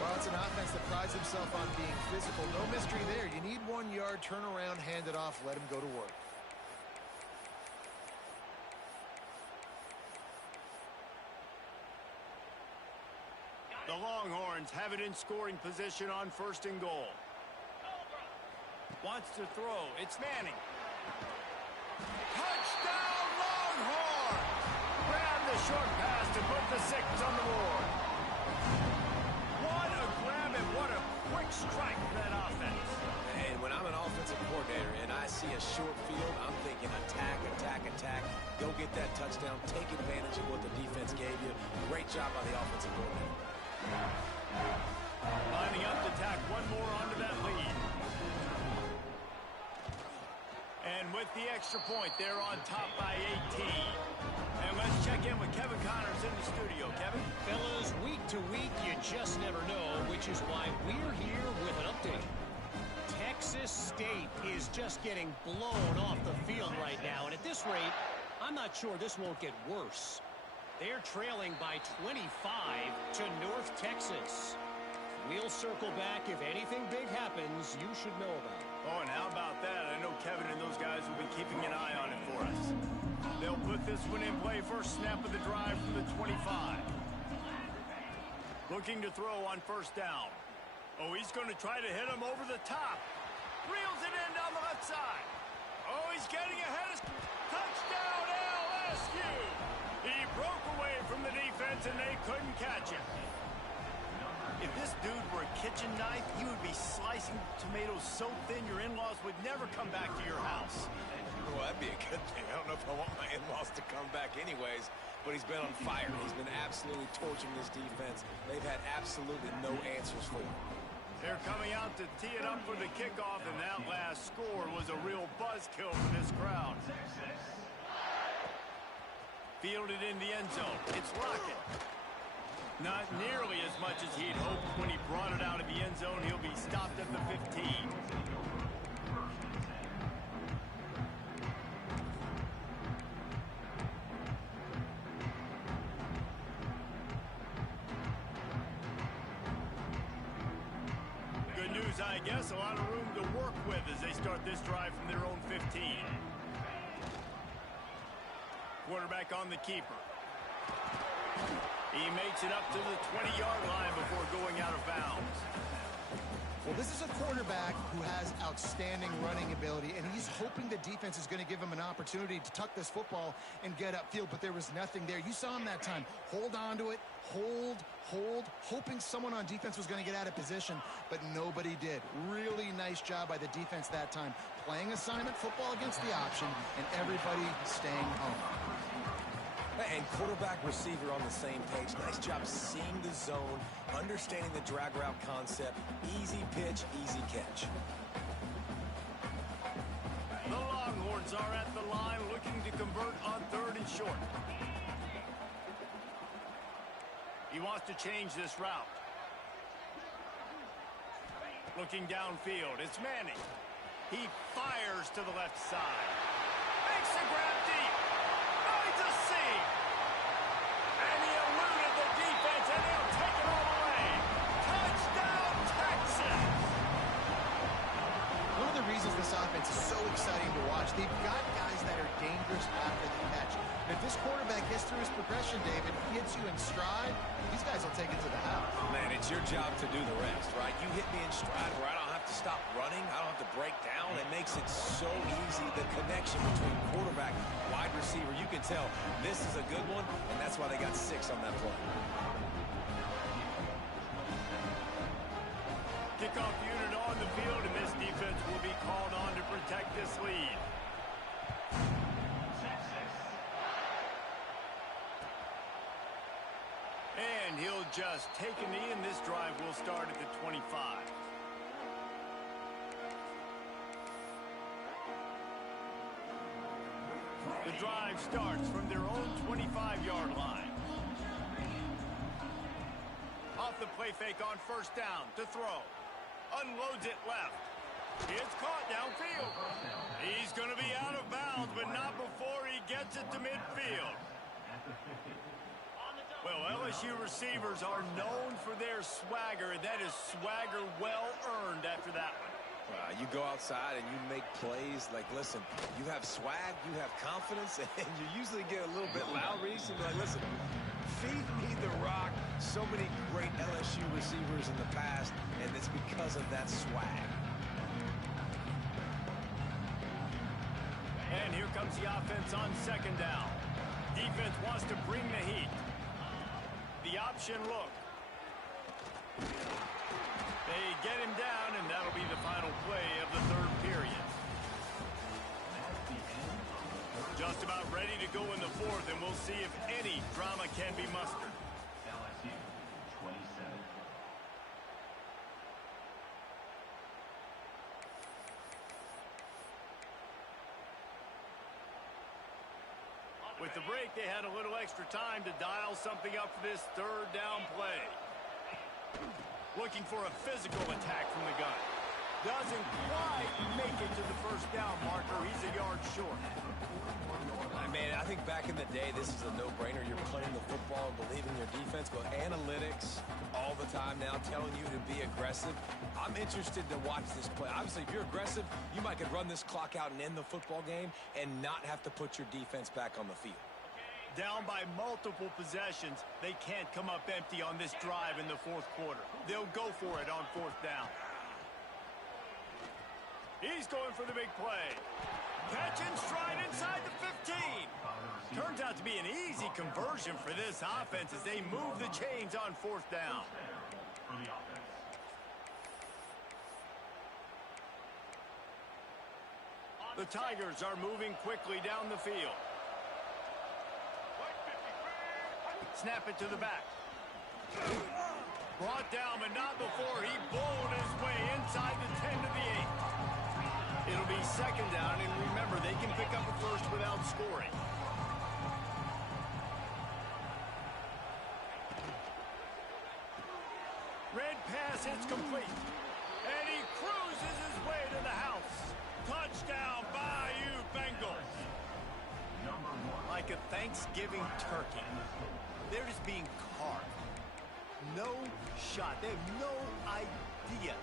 Well, it's an offense that prides himself on being physical. No mystery there. You need 1 yard, turn around, hand it off, let him go to work. The Longhorns have it in scoring position on 1st and goal. Wants to throw. It's Manning. Touchdown, Longhorns! Grab the short pass to put the 6 on the board. What a grab and what a quick strike for that offense. And when I'm an offensive coordinator and I see a short field, I'm thinking attack, attack, attack. Go get that touchdown. Take advantage of what the defense gave you. Great job by the offensive coordinator. Lining up to tack one more onto that lead. And with the extra point, they're on top by 18. And let's check in with Kevin Connors in the studio. Kevin? Fellas, week to week, you just never know, which is why we're here with an update. Texas State is just getting blown off the field right now, and at this rate, I'm not sure this won't get worse. They're trailing by 25 to North Texas. We'll circle back if anything big happens you should know about. Oh, and how about that? I know Kevin and those guys will be keeping an eye on it for us. They'll put this one in play first snap of the drive from the 25. Looking to throw on 1st down. Oh, he's going to try to hit him over the top. Reels it in down the left side. Oh, he's getting ahead. Touchdown, LSU! He broke away from the defense, and they couldn't catch him. If this dude were a kitchen knife, he would be slicing tomatoes so thin your in-laws would never come back to your house. Well, that'd be a good thing. I don't know if I want my in-laws to come back anyways, but he's been on fire. He's been absolutely torching this defense. They've had absolutely no answers for him. They're coming out to tee it up for the kickoff, and that last score was a real buzzkill for this crowd. Fielded in the end zone. It's Lockett. Not nearly as much as he'd hoped when he brought it out of the end zone. He'll be stopped at the 15. Good news, I guess. A lot of room to work with as they start this drive from their own 15. Quarterback on the keeper. He makes it up to the 20-yard line before going out of bounds. Well, this is a quarterback who has outstanding running ability, and he's hoping the defense is going to give him an opportunity to tuck this football and get upfield, but there was nothing there. You saw him that time. Hold on to it, hold, hoping someone on defense was going to get out of position, but nobody did. Really nice job by the defense that time, playing assignment football against the option, and everybody staying home. And quarterback receiver on the same page. Nice job seeing the zone, understanding the drag route concept. Easy pitch, easy catch. The Longhorns are at the line looking to convert on 3rd and short. He wants to change this route. Looking downfield, it's Manning. He fires to the left side. Makes the grab deep. Finds a seam. And he eluded the defense, and he'll take it all the way. Touchdown, Texas! One of the reasons this offense is so exciting to watch, they've got guys that are dangerous after the catch. And if this quarterback gets through his progression, David, hits you in stride, these guys will take it to the house. Man, it's your job to do the rest, right? You hit me in stride where I don't have to stop running. I don't have to break down. It makes it so easy. The connection between quarterback, wide receiver, you can tell this is a good one, and that's why they got 6 on that play. Kickoff unit on the field, and this defense will be called on to protect this lead. And he'll just take a knee, and this drive will start at the 25. The drive starts from their own 25-yard line. Off the play fake on 1st down to throw. Unloads it left. It's caught downfield. He's going to be out of bounds, but not before he gets it to midfield. Well, LSU receivers are known for their swagger, and that is swagger well earned after that one. You go outside and you make plays. Like, listen, you have swag, you have confidence, and you usually get a little bit loud. Reason like, listen, feed me the rock. So many great LSU receivers in the past, and it's because of that swag. And here comes the offense on second down. Defense wants to bring the heat. The option look. They get him down, and that'll be the final play of the third period. Just about ready to go in the fourth, and we'll see if any drama can be mustered. LSU 27. With the break, they had a little extra time to dial something up for this third down play. Looking for a physical attack from the gun. Doesn't quite make it to the first down marker. He's a yard short. Man, I think back in the day, this is a no-brainer. You're playing the football and believing your defense, but analytics all the time now telling you to be aggressive. I'm interested to watch this play. Obviously, if you're aggressive, you might could run this clock out and end the football game and not have to put your defense back on the field. Down by multiple possessions, they can't come up empty on this drive in the fourth quarter. They'll go for it on fourth down. He's going for the big play. Catch and stride inside the 15. Turns out to be an easy conversion for this offense as they move the chains on fourth down. The Tigers are moving quickly down the field. Snap it to the back. Brought down, but not before he bowled his way inside the 10 to the 8. It'll be second down, and remember, they can pick up a first without scoring. Red pass hits complete. And he cruises his way to the house. Touchdown, Bayou Bengals. Like a Thanksgiving turkey. They're just being carved. No shot. They have no idea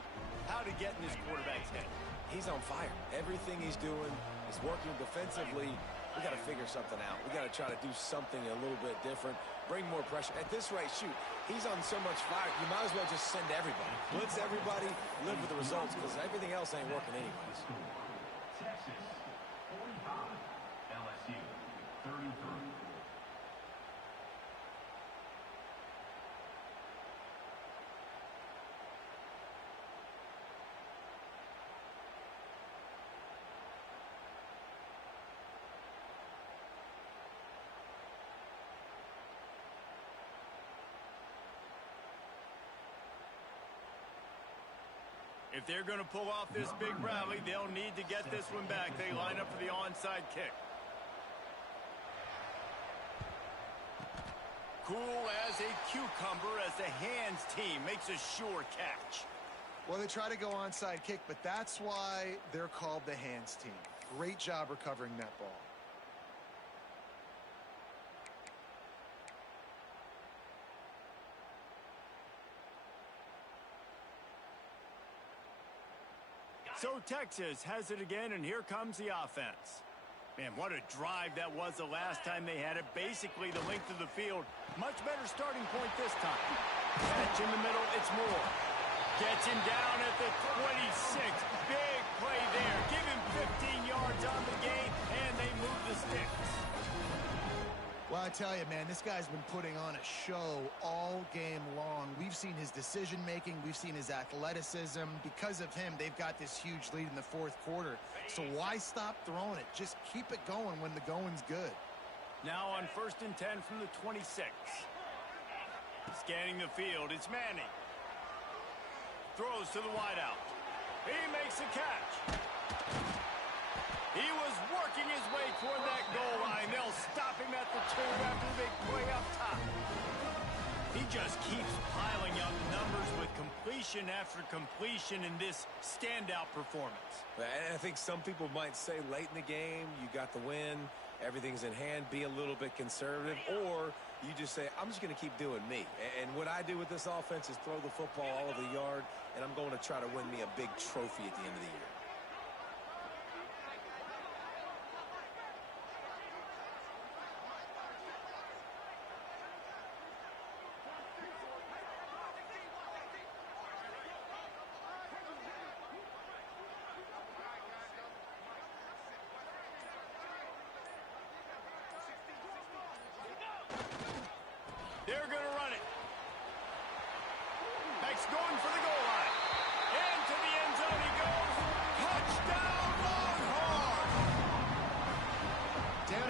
how to get in this quarterback's head. He's on fire. Everything he's doing is working defensively. We got to figure something out. We got to try to do something a little bit different. Bring more pressure. At this rate, shoot, he's on so much fire. You might as well just send everybody. Blitz everybody, live with the results, because everything else ain't working anyways. Texas 45. LSU 33. If they're going to pull off this big rally, they'll need to get this one back. They line up for the onside kick. Cool as a cucumber as the hands team makes a sure catch. Well, they try to go onside kick, but that's why they're called the hands team. Great job recovering that ball. So Texas has it again, and here comes the offense. Man, what a drive that was the last time they had it. Basically the length of the field. Much better starting point this time. Catch in the middle, it's Moore. Gets him down at the 26. Big play there. Give him 15 yards on the gain, and they move the sticks. Well, I tell you, man, this guy's been putting on a show all game long. We've seen his decision-making. We've seen his athleticism. Because of him, they've got this huge lead in the fourth quarter. So why stop throwing it? Just keep it going when the going's good. Now on 1st and 10 from the 26. Scanning the field, it's Manning. Throws to the wideout. He makes the catch. He was working his way toward that goal line. They'll stop him at the 2 after the big play up top. He just keeps piling up numbers with completion after completion in this standout performance. And I think some people might say late in the game, you got the win, everything's in hand, be a little bit conservative, or you just say, I'm just going to keep doing me. And what I do with this offense is throw the football all over the yard, and I'm going to try to win me a big trophy at the end of the year.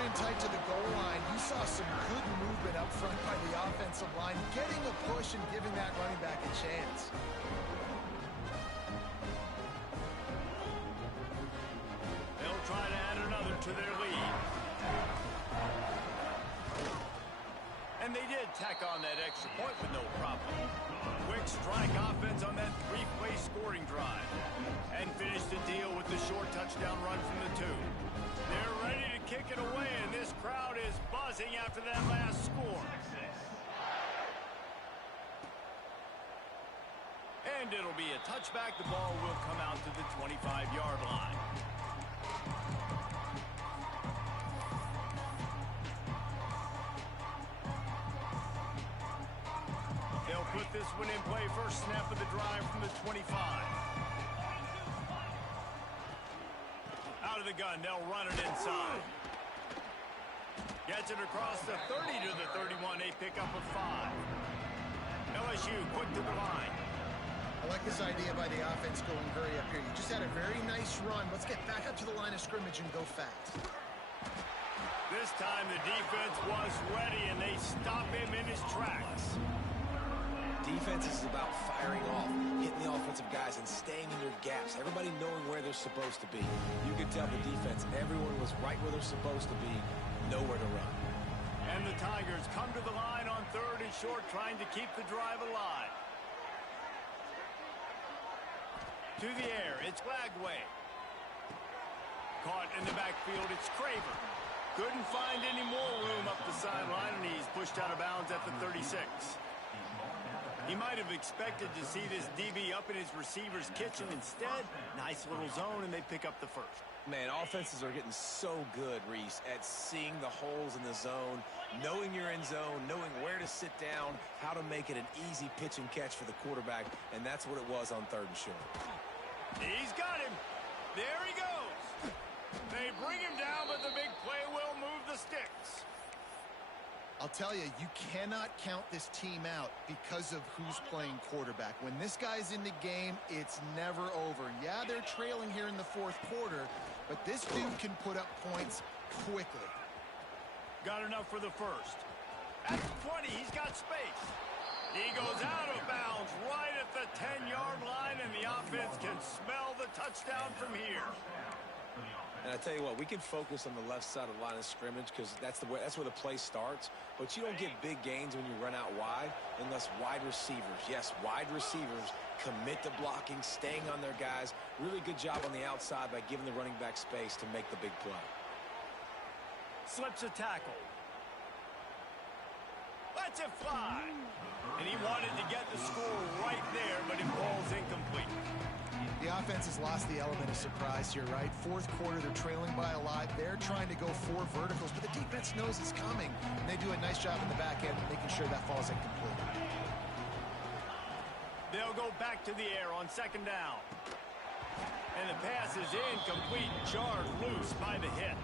in tight to the goal line. You saw some good movement up front by the offensive line, getting a push and giving that running back a chance. They'll try to add another to their lead. And they did tack on that extra point with no problem. Quick strike offense on that three-play scoring drive. And finish the deal with the short touchdown run from the 2. They're ready to kick it away, and this crowd is buzzing after that last score. And it'll be a touchback. The ball will come out to the 25-yard line. They'll put this one in play. First snap of the drive from the 25. Out of the gun, they'll run it inside. Gets it across the 30 to the 31. They pick up a 5. LSU quick to the line. I like this idea by the offense going very up here. You just had a very nice run. Let's get back up to the line of scrimmage and go fast. This time the defense was ready, and they stop him in his tracks. Defense is about firing off, hitting the offensive guys, and staying in your gaps. Everybody knowing where they're supposed to be. You could tell the defense, everyone was right where they're supposed to be, nowhere to run. And the Tigers come to the line on 3rd and short, trying to keep the drive alive. To the air, it's Lagway. Caught in the backfield, it's Craver. Couldn't find any more room up the sideline, and he's pushed out of bounds at the 36. He might have expected to see this DB up in his receiver's kitchen. Instead, nice little zone, and they pick up the first. Man, offenses are getting so good, Reese, at seeing the holes in the zone, knowing you're in zone, knowing where to sit down, how to make it an easy pitch and catch for the quarterback, and that's what it was on 3rd and short. He's got him. There he goes. They bring him down, but the big play will move the sticks. I'll tell you, you cannot count this team out because of who's playing quarterback. When this guy's in the game, it's never over. Yeah, they're trailing here in the 4th quarter, but this dude can put up points quickly. Got enough for the first. At the 20, he's got space. He goes out of bounds right at the 10-yard line, and the offense can smell the touchdown from here. And I tell you what, we can focus on the left side of the line of scrimmage because that's where the play starts. But you don't get big gains when you run out wide unless wide receivers, yes, wide receivers commit to blocking, staying on their guys. Really good job on the outside by giving the running back space to make the big play. Slips a tackle. Lets it fly. And he wanted to get the score right there, but it falls incomplete. The offense has lost the element of surprise here, right? 4th quarter, they're trailing by a lot. They're trying to go 4 verticals, but the defense knows it's coming. And they do a nice job in the back end making sure that falls incomplete. They'll go back to the air on 2nd down. And the pass is incomplete, jarred loose by the hit.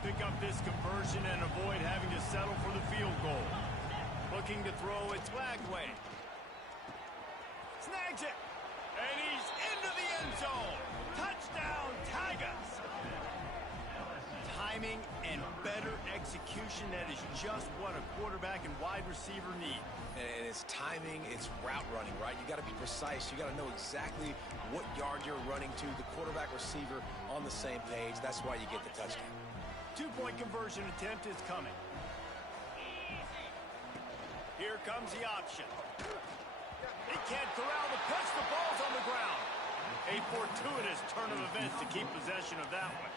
Pick up this conversion and avoid having to settle for the field goal. Looking to throw, it's Lagway. Snags it. And he's into the end zone. Touchdown, Tigers. Timing and better execution, that is just what a quarterback and wide receiver need. And it's timing, it's route running, right? You got to be precise. You got to know exactly what yard you're running to. The quarterback receiver on the same page. That's why you get the touchdown. 2-point conversion attempt is coming. Here comes the option. He can't corral the push. The ball's on the ground. A fortuitous turn of events to keep possession of that one.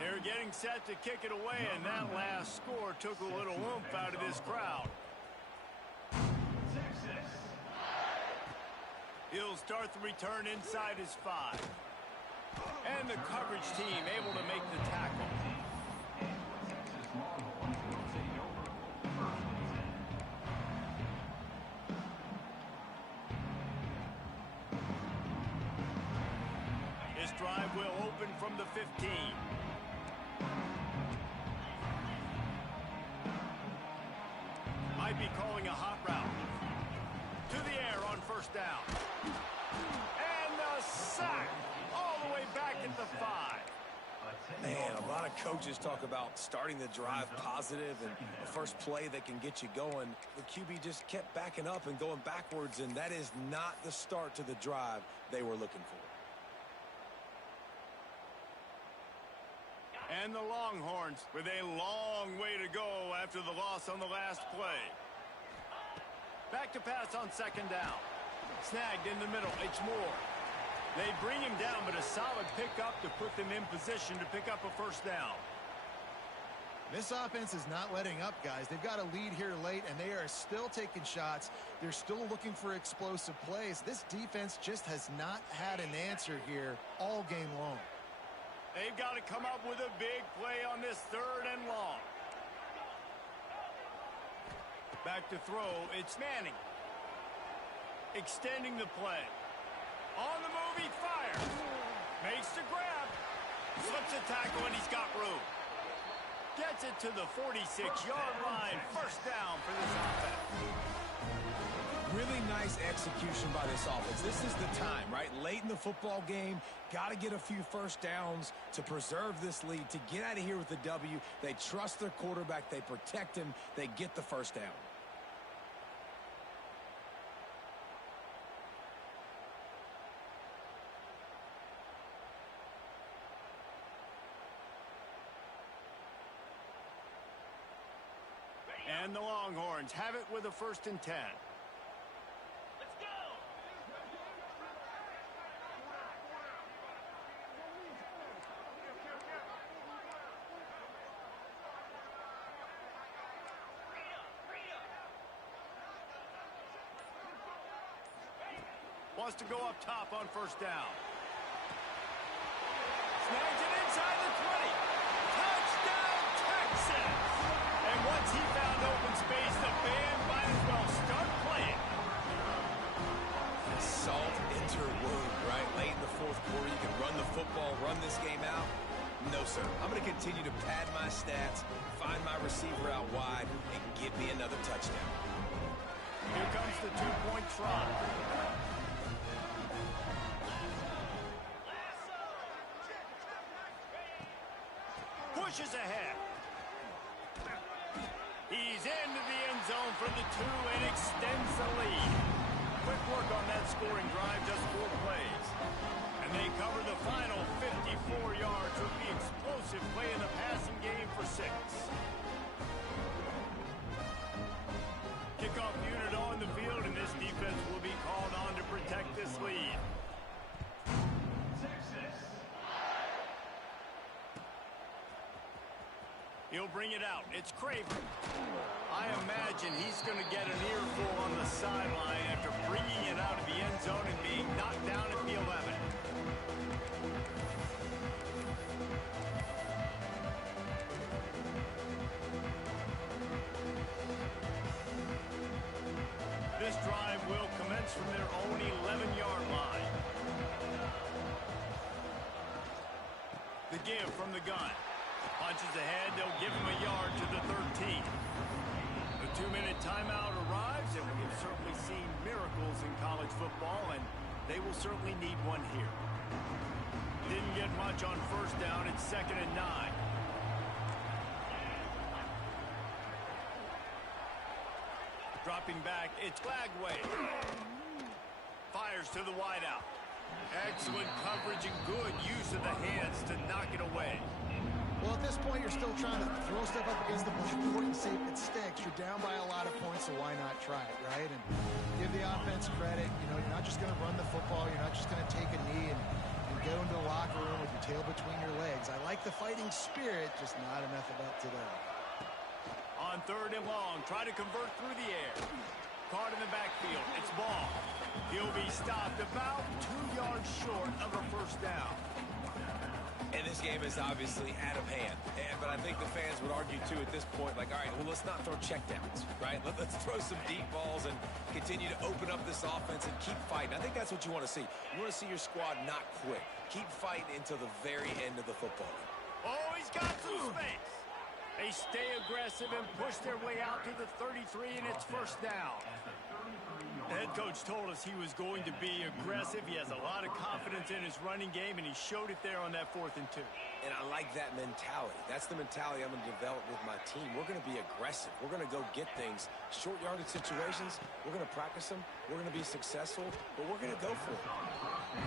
They're getting set to kick it away, and that last score took a little oomph out of this crowd. He'll start the return inside his 5. And the coverage team able to make the tackle. This drive will open from the 15. Might be calling a hot route. To the air on first down. And the sack all the way back at the 5. Man, a lot of coaches talk about starting the drive positive and the first play that can get you going. The QB just kept backing up and going backwards, and that is not the start to the drive they were looking for. And the Longhorns with a long way to go after the loss on the last play. Back to pass on second down. Snagged in the middle. It's Moore. They bring him down, but a solid pickup to put them in position to pick up a first down. This offense is not letting up, guys. They've got a lead here late, and they are still taking shots. They're still looking for explosive plays. This defense just has not had an answer here all game long. They've got to come up with a big play on this 3rd and long. Back to throw, it's Manning. Extending the play. On the move, he fires. Makes the grab. Slips a tackle, and he's got room. Gets it to the 46-yard line. First down for this offense. Really nice execution by this offense. This is the time, right? Late in the football game, got to get a few first downs to preserve this lead, to get out of here with the W. They trust their quarterback. They protect him. They get the first down. And the Longhorns have it with a 1st and 10. Let's go! Wants to go up top on first down. Snags it inside the 20. Touchdown, Texas! And once he found open space, the band might as well start playing. Salt into wound, right? Late in the 4th quarter, you can run the football, run this game out. No, sir. I'm going to continue to pad my stats, find my receiver out wide, and give me another touchdown. Here comes the 2-point try. Pushes ahead. He's into the end zone for the 2 and extends the lead. Quick work on that scoring drive, just 4 plays. And they cover the final 54 yards with the explosive play in the passing game for 6. Kickoff unit on the field, and this defense will be called on to protect this lead. He'll bring it out. It's Craven. I imagine he's going to get an earful on the sideline after bringing it out of the end zone and being knocked down at the 11. This drive will commence from their own 11-yard line. The give from the gun. Punches ahead, they'll give him a yard to the 13. The 2-minute timeout arrives, and we've certainly seen miracles in college football, and they will certainly need one here. Didn't get much on first down, it's 2nd and 9. Dropping back, it's Flagway. Fires to the wideout. Excellent coverage and good use of the hands to knock it away. Well, at this point, you're still trying to throw stuff up against the blackboard and see if it sticks. You're down by a lot of points, so why not try it, right? And give the offense credit. You know, you're not just going to run the football. You're not just going to take a knee and go into the locker room with your tail between your legs. I like the fighting spirit, just not enough of that today. On 3rd and long, try to convert through the air. Caught in the backfield. It's Ball. He'll be stopped about 2 yards short of a first down. And this game is obviously out of hand. But I think the fans would argue, too, at this point, like, all right, well, let's not throw checkdowns, right? Let's throw some deep balls and continue to open up this offense and keep fighting. I think that's what you want to see. You want to see your squad not quit. Keep fighting until the very end of the football game. Oh, he's got some space. They stay aggressive and push their way out to the 33, and it's first down. The head coach told us he was going to be aggressive. He has a lot of confidence in his running game, and he showed it there on that 4th and 2. And I like that mentality. That's the mentality I'm going to develop with my team. We're going to be aggressive. We're going to go get things. Short yardage situations, we're going to practice them. We're going to be successful, but we're going to go for it.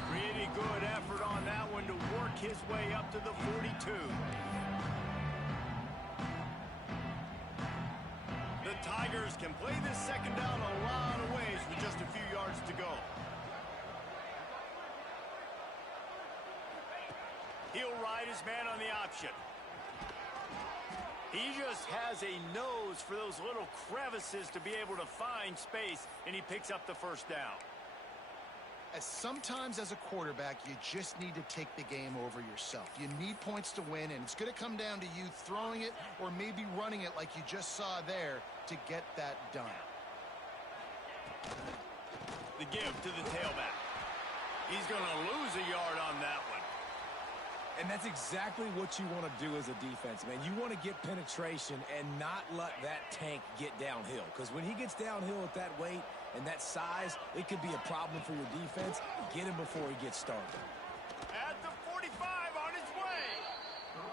Pretty good effort on that one to work his way up to the 42. The Tigers can play this second down a lot of ways with just a few yards to go. He'll ride his man on the option. He just has a nose for those little crevices to be able to find space, and he picks up the first down. Sometimes as a quarterback, you just need to take the game over yourself. You need points to win, and it's going to come down to you throwing it or maybe running it like you just saw there to get that done. The give to the tailback. He's going to lose a yard on that one. And that's exactly what you want to do as a defense, man. You want to get penetration and not let that tank get downhill. Because when he gets downhill at that weight and that size, it could be a problem for your defense. Get him before he gets started. At the 45 on his way.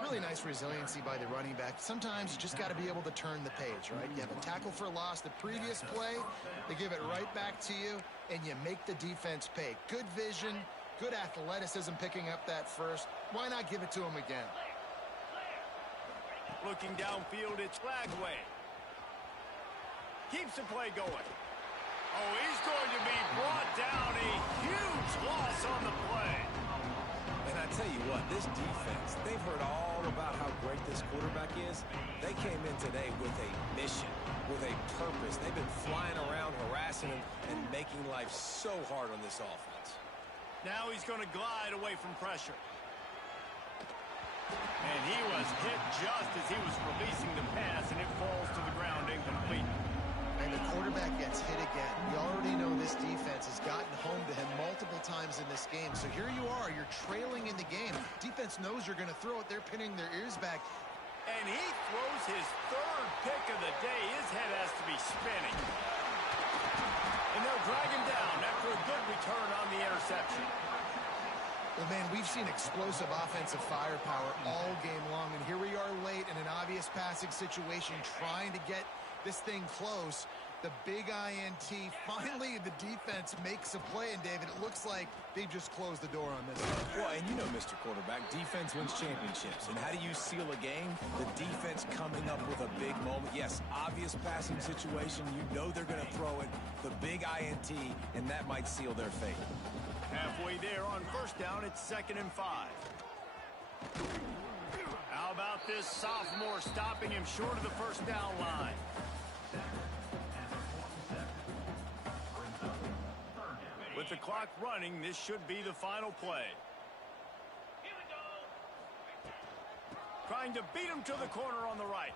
Really nice resiliency by the running back. Sometimes you just got to be able to turn the page, right? You have a tackle for loss the previous play. They give it right back to you, and you make the defense pay. Good vision. Good athleticism picking up that first. Why not give it to him again? Looking downfield, it's Lagway. Keeps the play going. Oh, he's going to be brought down. A huge loss on the play. And I tell you what, this defense, they've heard all about how great this quarterback is. They came in today with a mission, with a purpose. They've been flying around, harassing him, and making life so hard on this offense. Now he's going to glide away from pressure. And he was hit just as he was releasing the pass, and it falls to the ground incomplete. And the quarterback gets hit again. We already know this defense has gotten home to him multiple times in this game. So here you are, you're trailing in the game. Defense knows you're going to throw it. They're pinning their ears back. And he throws his 3rd pick of the day. His head has to be spinning. And they'll drag him down after a good return on the interception. Well, man, we've seen explosive offensive firepower all game long, and here we are late in an obvious passing situation trying to get this thing close. The big INT. Finally, the defense makes a play, and David, it looks like they've just closed the door on this one. Well, and you know, Mr. Quarterback, defense wins championships. And how do you seal a game? The defense coming up with a big moment. Yes, obvious passing situation. You know they're going to throw it. The big INT, and that might seal their fate. Halfway there on first down, it's 2nd and 5. How about this sophomore stopping him short of the first down line? With the clock running, this should be the final play. Here we go. Trying to beat him to the corner on the right.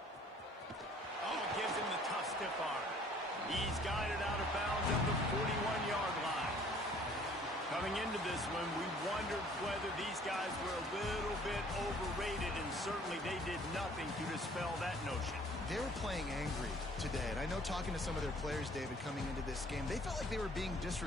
Oh, gives him the tough stiff arm. He's guided out of bounds at the 41-yard line. Coming into this one, we wondered whether these guys were a little bit overrated, and certainly they did nothing to dispel that notion. They were playing angry today, and I know talking to some of their players, David, coming into this game, they felt like they were being disrespected.